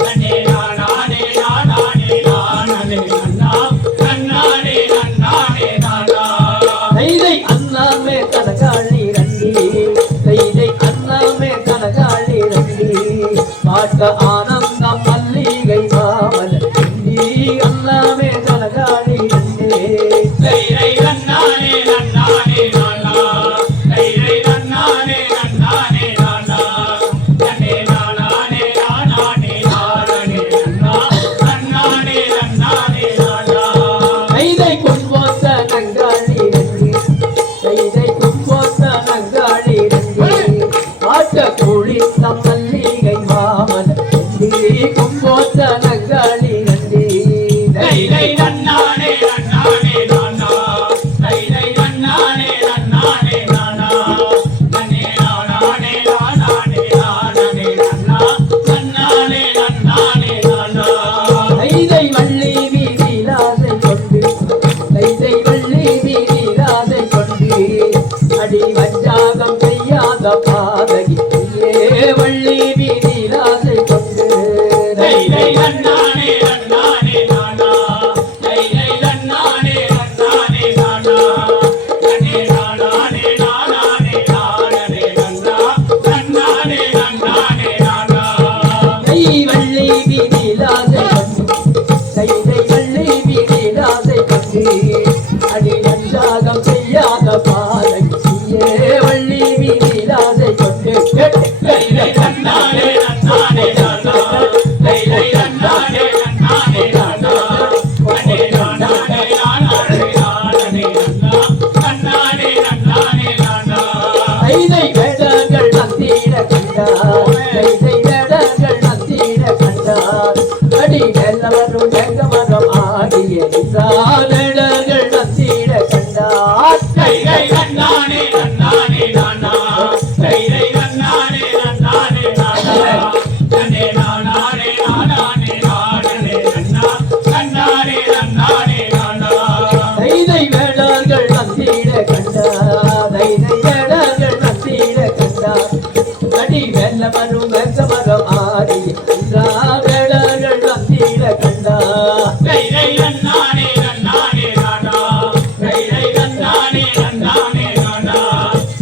நன்னே நானே நானே நன்னா, நன்னானே நன்னானே நானா, கைதை அண்ணாமே கனகாளி ரெண்டு, கைதை அண்ணாமே கனகாளி ரெண்டு, பார்க்க ஆனந்தம் மல்லிகை பாவல அண்ணாமே கனகாளி ரெண்டு, கைதை நன்னானே நன்னானே நானா, கைதை நன்னானே நன்னானே நானா, நன்னே நானே நானே நன்னா, நன்னானே நன்னானே நானா, கைதை கும்போத்த நங்காளி ரெண்டு, கைதை கும்போத்த நங்காளி ரெண்டு, ஆட்ட குளித்த மல்லிகை மாமல கும்போத்த நங்காளி ரெண்டு, கைதை நன்னானே நன்னானே நானா, கைதை நன்னானே நன்னானே நானா, நன்னே நானே நானே நன்னா, நன்னானே நன்னானே நானா, கைதை வள்ளி வீதிலாதை கொண்டு, கைதை வள்ளி வீதிலாதை கொண்டு, அடி வஞ்சாகம் செய்யாத பாதகி ஏ வள்ளி வீதிலாதை கொண்டு, கைதை நன்னானே நன்னானே நானா, கைதை நன்னானே நன்னானே நானா, நன்னே நானே நானே நன்னா, நன்னானே நன்னானே நானா, கை வள்ளி வீதிலாதை கொண்டு, கைதை நன்னா ரை ரை நன்னானே நன்னானே நானா ரை ரை நன்னானே நன்னானே நானா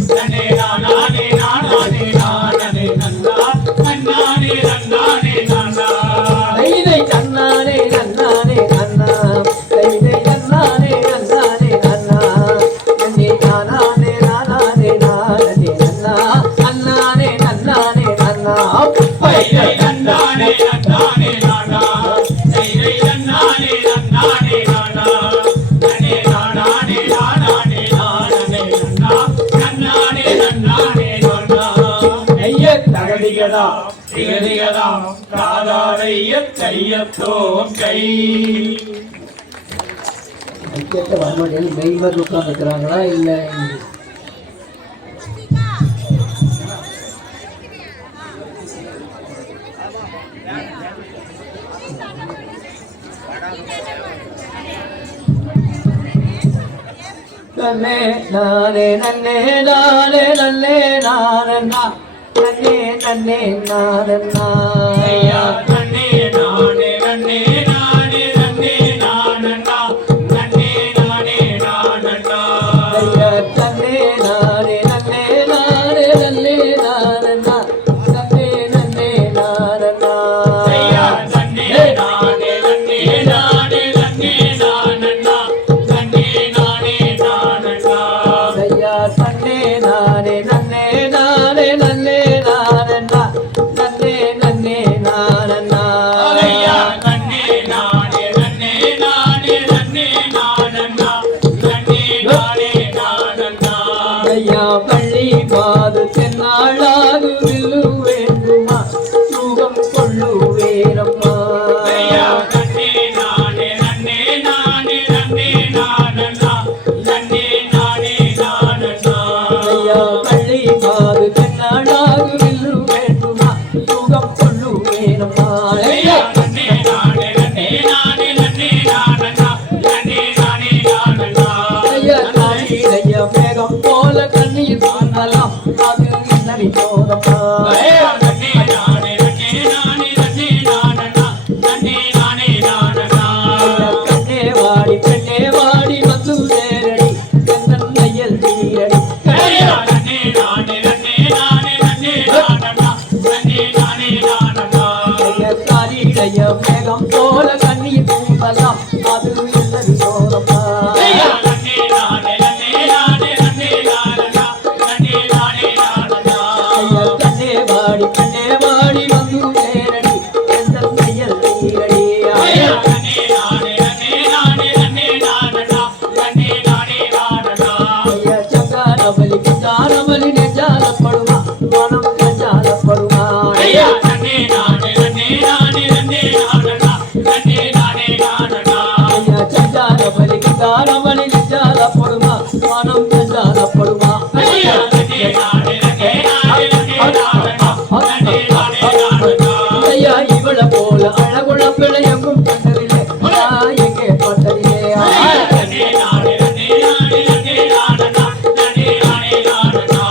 நன்னே நானே நானே நானே நன்னா நன்னானே நன்னானே நானா தைதை நன்னானே நன்னானே நன்னா தைதை நன்னானே நன்னானே நன்னா நன்னே நானே நானே நானே நன்னா நன்னானே நன்னானே நன்னா ரை ரை நன்னானே நன்னானே நானா ரை ரை நன்னானே நன்னானே நானா நன்னே நானே நானே நானே நன்னா நன்னானே நன்னானே நானா ஐய தகதிகதா திகதிகதா காதாரைய கையத்தோம் கை ஐக்கியத்தை வரமாட்டேன் மெய்வர் உட்கார்ந்து இருக்கிறாங்களா இல்லை நன்னே நானே நன்னே நானே நன்னே நானண்ணா நன்னே நன்னே நானண்ணா ஐயா நன்னே நானே நன்னே நானே நன்னே நானண்ணா நன்னே நானே நானண்ணா ஐயா நன்னே நானே நன்னே நானே நன்னே நானண்ணா நன்னே நன்னே நானண்ணா ஐயா நன்னே நானே நன்னே நானே நன்னே நானண்ணா நன்னே நானே நானண்ணா ஐயா நன்னே நானே நன்னே நானே நன்னே நானண்ணா நன்னே நன்னே நானண்ணா ஐயா நன்னே நானே நன்னே நானே நன்னே நானண்ணா நன்னே நானே நானண்ணா ஐயா பள்ளி பாது தென்னாளாகு வில்லு வேண்டுமா சுகம் கொள்ளுவேனம்மா ஐயா நன்னே நானே நன்னே நானே நன்னே நானண்ணா நன்னே நானே நானண்ணா ஐயா பள்ளி பாது தென்னாளாகு வில்லு வேண்டுமா சுகம் கொள்ளுவேனம்மா ஐயா நன்னே நானே நன்னே நானே நன்னே நானண்ணா நன்னே நானே நானண்ணா ஐயா நாளிடைய மேகம் போல கண்ணீர் காணலாம் அது இன்னறி போதம்மா ஐயா நன்னே நானே நன்னே நானே நன்னே நானண்ணா நன்னே நானே நானண்ணா கண்ணே வாடி பெண்ணே வாடி வந்து நேரடி எந்தன் கையில் தீரடி ஐயா நன்னே நானே நன்னே நானே நன்னே நானண்ணா நன்னே நானே நானண்ணா காரிடைய மேகம் போல கண்ணீர் பூசலாம் அது என்னது சோதம்மா ஐயா நன்னே நானே நன்னே நானே நன்னே நானண்ணா நன்னே நானே நானண்ணா கண்ணே வாடி பெண்ணே வாடி வந்து நேரடி எந்தன் கையில் தீரடி ஐயா நன்னே நானே நன்னே நானே நன்னே நானண்ணா நன்னே நானே நானண்ணா சங்காரபலி குஞ்சாரபலி நெஞ்சாலப்படுமா மனம் நெஞ்சாலப்படுமா ஐயா நன்னே நானே நன்னே நானே நன்னே நானண்ணா நன்னே நானே நானண்ணா சங்காரபலி குஞ்சாரபலி நெஞ்சாலப்படுமா மனம் நெஞ்சாலப்படுமா ஐயா நன்னே நானே நன்னே நானே நன்னே நானண்ணா நன்னே நானே நானண்ணா ஐயா இவள போல அழகுள்ள பிள்ளையங்கும் கண்டதில்லை நான் எங்கே பட்டதில்லை ஐயா நன்னே நானே நன்னே நானே நன்னே நானண்ணா நன்னே நானே நானண்ணா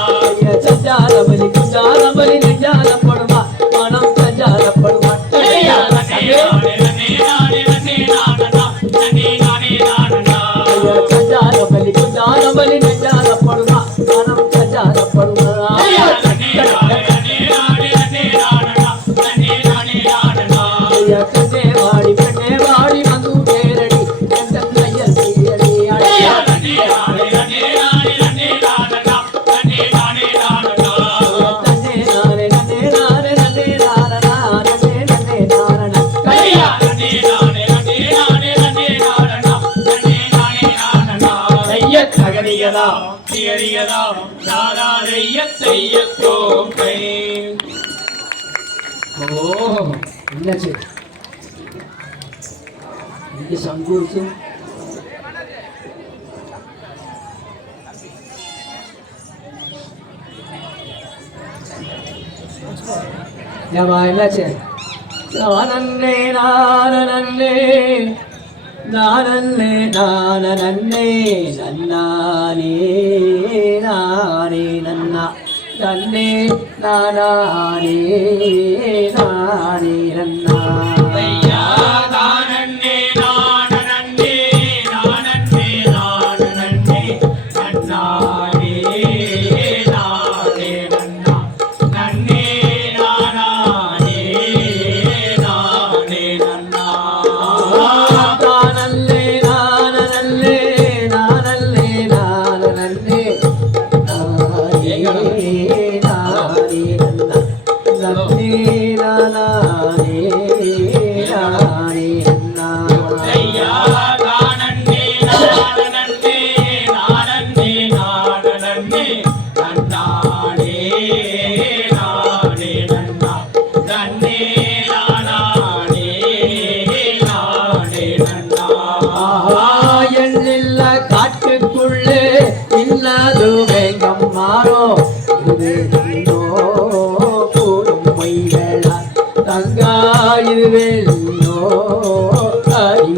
சஞ்சாரபலி குஞ்சாரபலி நெஞ்சாலப்படுமா மனம் நெஞ்சாலப்படுமா ஐயா நன்னே நானே நன்னே நானே நன்னே நானண்ணா நன்னே நானே நானண்ணா சஞ்சாரபலி குஞ்சாரபலி நெஞ்சாலப்படுமா மனம் நெஞ்சாலப்படுமா ஐயா நன்னே நானே நன்னே நானே நன்னே நானண்ணா நன்னே நானே நானண்ணா கண்ணே வாடி பெண்ணே வாடி வந்து நேரடி எந்த கையில் தீரடி ஐயா நன்னே நானே நன்னே நானே நன்னே நானண்ணா நன்னே நானே நானண்ணா நன்னே நானே நன்னே நானே நன்னே நானனா நன்னே நன்னே நானனா ஐயா நன்னே நானே நன்னே நானே நன்னே நானண்ணா நன்னே நானே நானண்ணா ஐய தகதிகதா திகதிகதா நாதாரைய செய்யத்தோம் கை ஓ என்னாச்சு இங்கே சங்கூச்சு ஏமா என்னாச்சு நானே நானே நானே நானே நன்னானே நானே நன்னா நன்னே நானே நானே நன்னா ஐயா தானே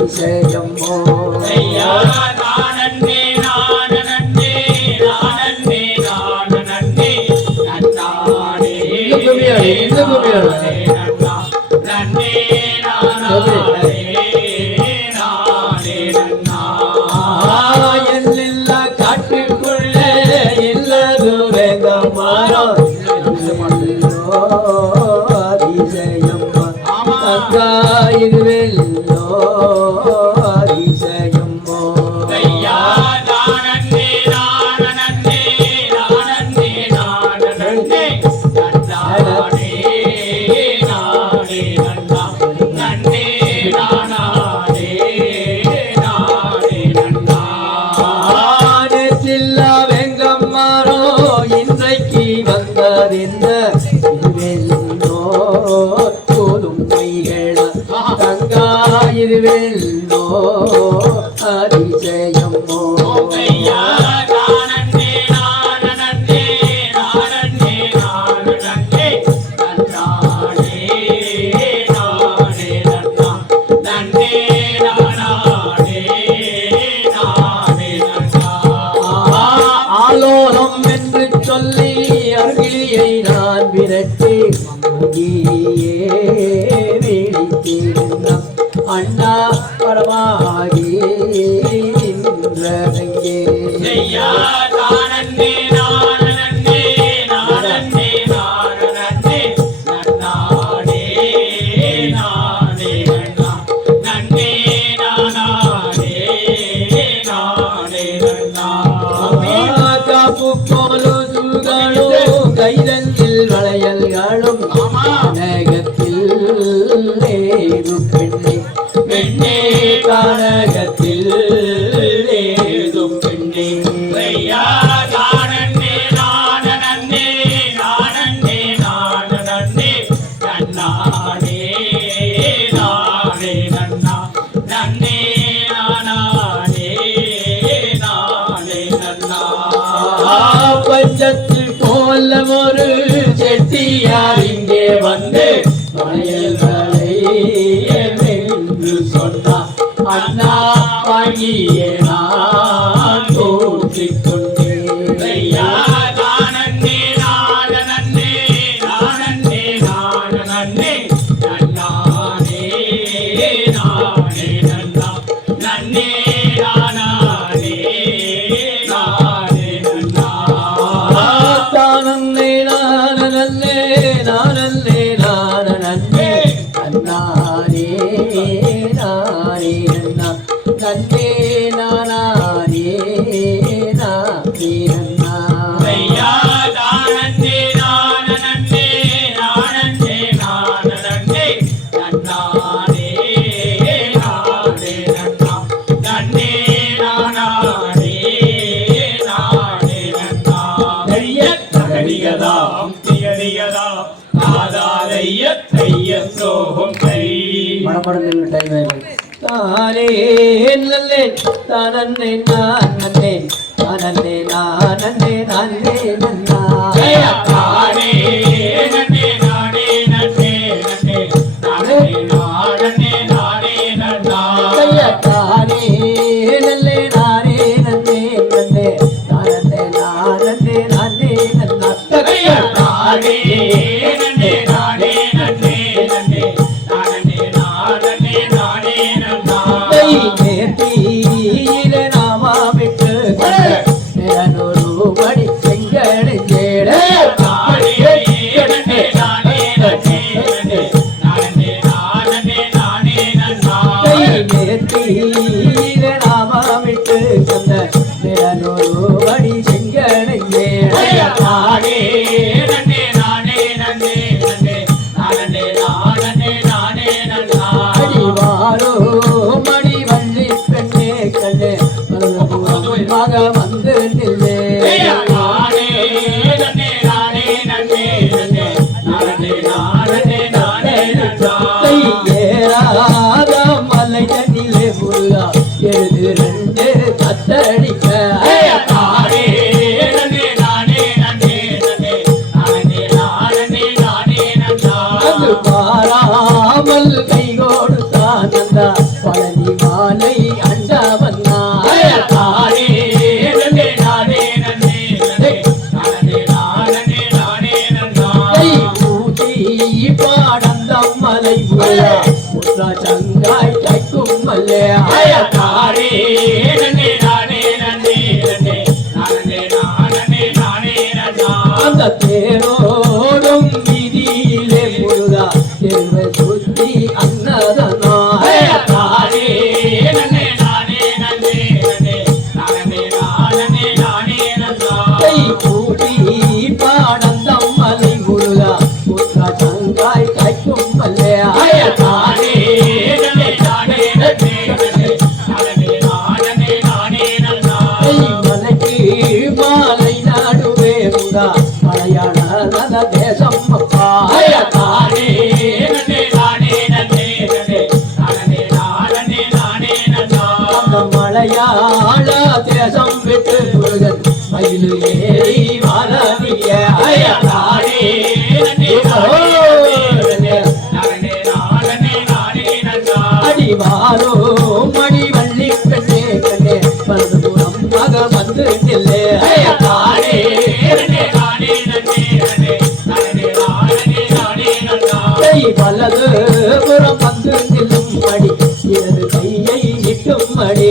அதிசயமோ ஐயா நானே நானே நானே நானே நன்னானே நன்னே நானே எல்லா காட்டுக்குள்ள எல்லாரும் வேகமாறோ அதிசயம்மா தங்காயிருவெல்லோ அதிசயம்மோ ஐயா நானே நானே நானே நானே நன்னானே நானே நன்னா நன்னே நானே நானே நன்னா ஆனத்தில்லா வெங்கம்மாரோ இன்றைக்கு வந்ததென்ன இதுவெல்லோ போதும் மைகள தங்காயிருவெல்லோ அதிசயம்மோ ஐயா நானே நானே நானே நானே நன்னானே நானே நன்னா நன்னே நானே நானே நன்னா ஆலோலம் என்று சொல்லி அருகிலியை நான் விரட்டி அங்கேயே வேடித்தேன் அண்ணா பரமாகி நின்றங்கே ஐயா நானே நானே நானே நானே நன்னானே நானே நன்னா நன்னே நானே நானே நன்னா காப்பு போலும் கைதனில் வளையல்களும் கனகத்தில் ஏது பெண்ணே பெண்ணே கனகத்தில் ஏது பெண்ணே ஐயா நானே நானே நானே நானே நன்னானே நானே நன்னா நன்னே நானே நானே நன்னா பஞ்சத்தில் கோலம் ஒரு செட்டியார் இங்கே வந்து வளையல்களை என்று சொன்னார் அண்ணா வாங்கியே நான் தோற்றிக் கொண்டேன் ஐயா நானே நானே நானே நானே நன்னானே நானே நன்னா நன்னே நானே நானே நன்னா தானே நானே நானே நானே அண்ணானே நானே அண்ணா நன்னே நானே நானே அண்ணா ஐயா நானே நானே நானே நானே நன்னானே நானே நன்னா நன்னே நானே நானே நன்னா தையத்தகடியதாம் தியறியதா தாதாதைய தைய சோகம் தை தானே நல்லே தானே நான் நன்னே தானே நானே நானே நன்னா நானே நன்னே நானே நன்னே நன்னே நானே நானே நானே நன்னா தானே நல்லே நானே நன்னே நன்னே தானே நானே நானே நன்னா நானே நன்னே நானே நன்னே நன்னே நானே நானே நானே நன்னா நேர்த்தியில நாமா விட்டு நிறனொரு மணி செங்கடை தேட நானே நன்னே நானே நன்னே நன்னே நானே நானே நானே நன்னா நேர்த்தியில நாமா விட்டு சொன்ன நிறனொரு மணி செங்கடை தேட நானே நன்னே நானே நன்னே நன்னே நானே நானே நானே நன்னா அடிவாரோ மணி வள்ளி பெண்ணே கண்ணே மக வந்து நில்லே நானே நன்னே நானே நன்னே நன்னே நானே நானே நானே நன்னா ஏறாத மலை தண்ணிலே முருகா எழுது ரெண்டு கத்தடிக்க நானே மாலை அண்டவன்னா தானே நன்னே நானே நன்னே நன்னே நானே நானே நானே நன்னா ஊட்டி பாடந்தம் மலை புறா சங்காய் தைக்கும் மல்லே தானே நன்னே நானே நன்னே நன்னே நானே நானே நானே நன்னா அந்த தேரோடும் வீதியிலே முருகா தெருவை சுத்தி அன்னதனா தானே நன்னே நானே நன்னே நன்னே நானே நானே நானே நன்னா ஊட்டி பாடந்தம் மலை முருகா புறா சங்காய் தைக்கும் மல்லே தானே நன்னே நானே நன்னே நன்னே நானே நானே நானே நன்னா மலைக்கு மாலை நாடுவே முருகா மலையாள நல தேசம் அப்பா தானே நன்னே நானே நன்னே நன்னே நானே நானே நானே நன்னா அந்த மலையாள தேசம் விட்டு முருகன் மயில் ஏறி வாரணிய தானே நன்னே நானே நானே நானே நானே நன்னா அடிவாரோ மணி வள்ளி கண்ணே கண்ணே பரதுபுரம் மக வந்து நில்லே தானே நன்னே நானே நன்னே நன்னே நானே நானே நானே நன்னா வலது புறம் வந்து நில்லும் மடி இடது கையை இட்டும் மடி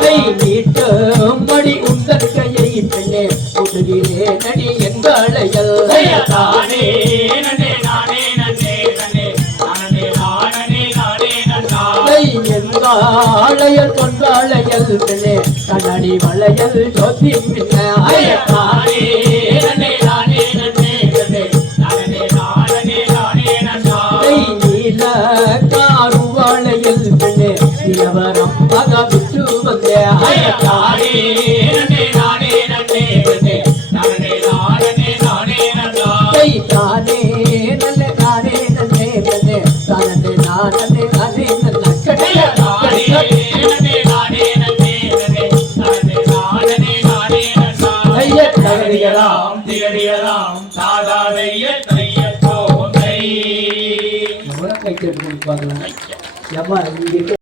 கை நீட்டும் மடி உந்தன் கையை பெண்ணே உடுகிறே நடி எங்களையல் எங்காளையல் கொண்டாளையல் பெண்ணே கண்ணாடி வளையல் ஜோதி பின்ன நீல காருவாளையல் பெண்ணே நிலவரம் பக விட்டு வந்தே தானே நல்ல நானே நன்னே நன்னே தானே நானே நானே நல்ல திகழலாம் திகழலாம் சாதாதைய தைய தோதை கை பார்க்கலாம் ஏம்மா இங்க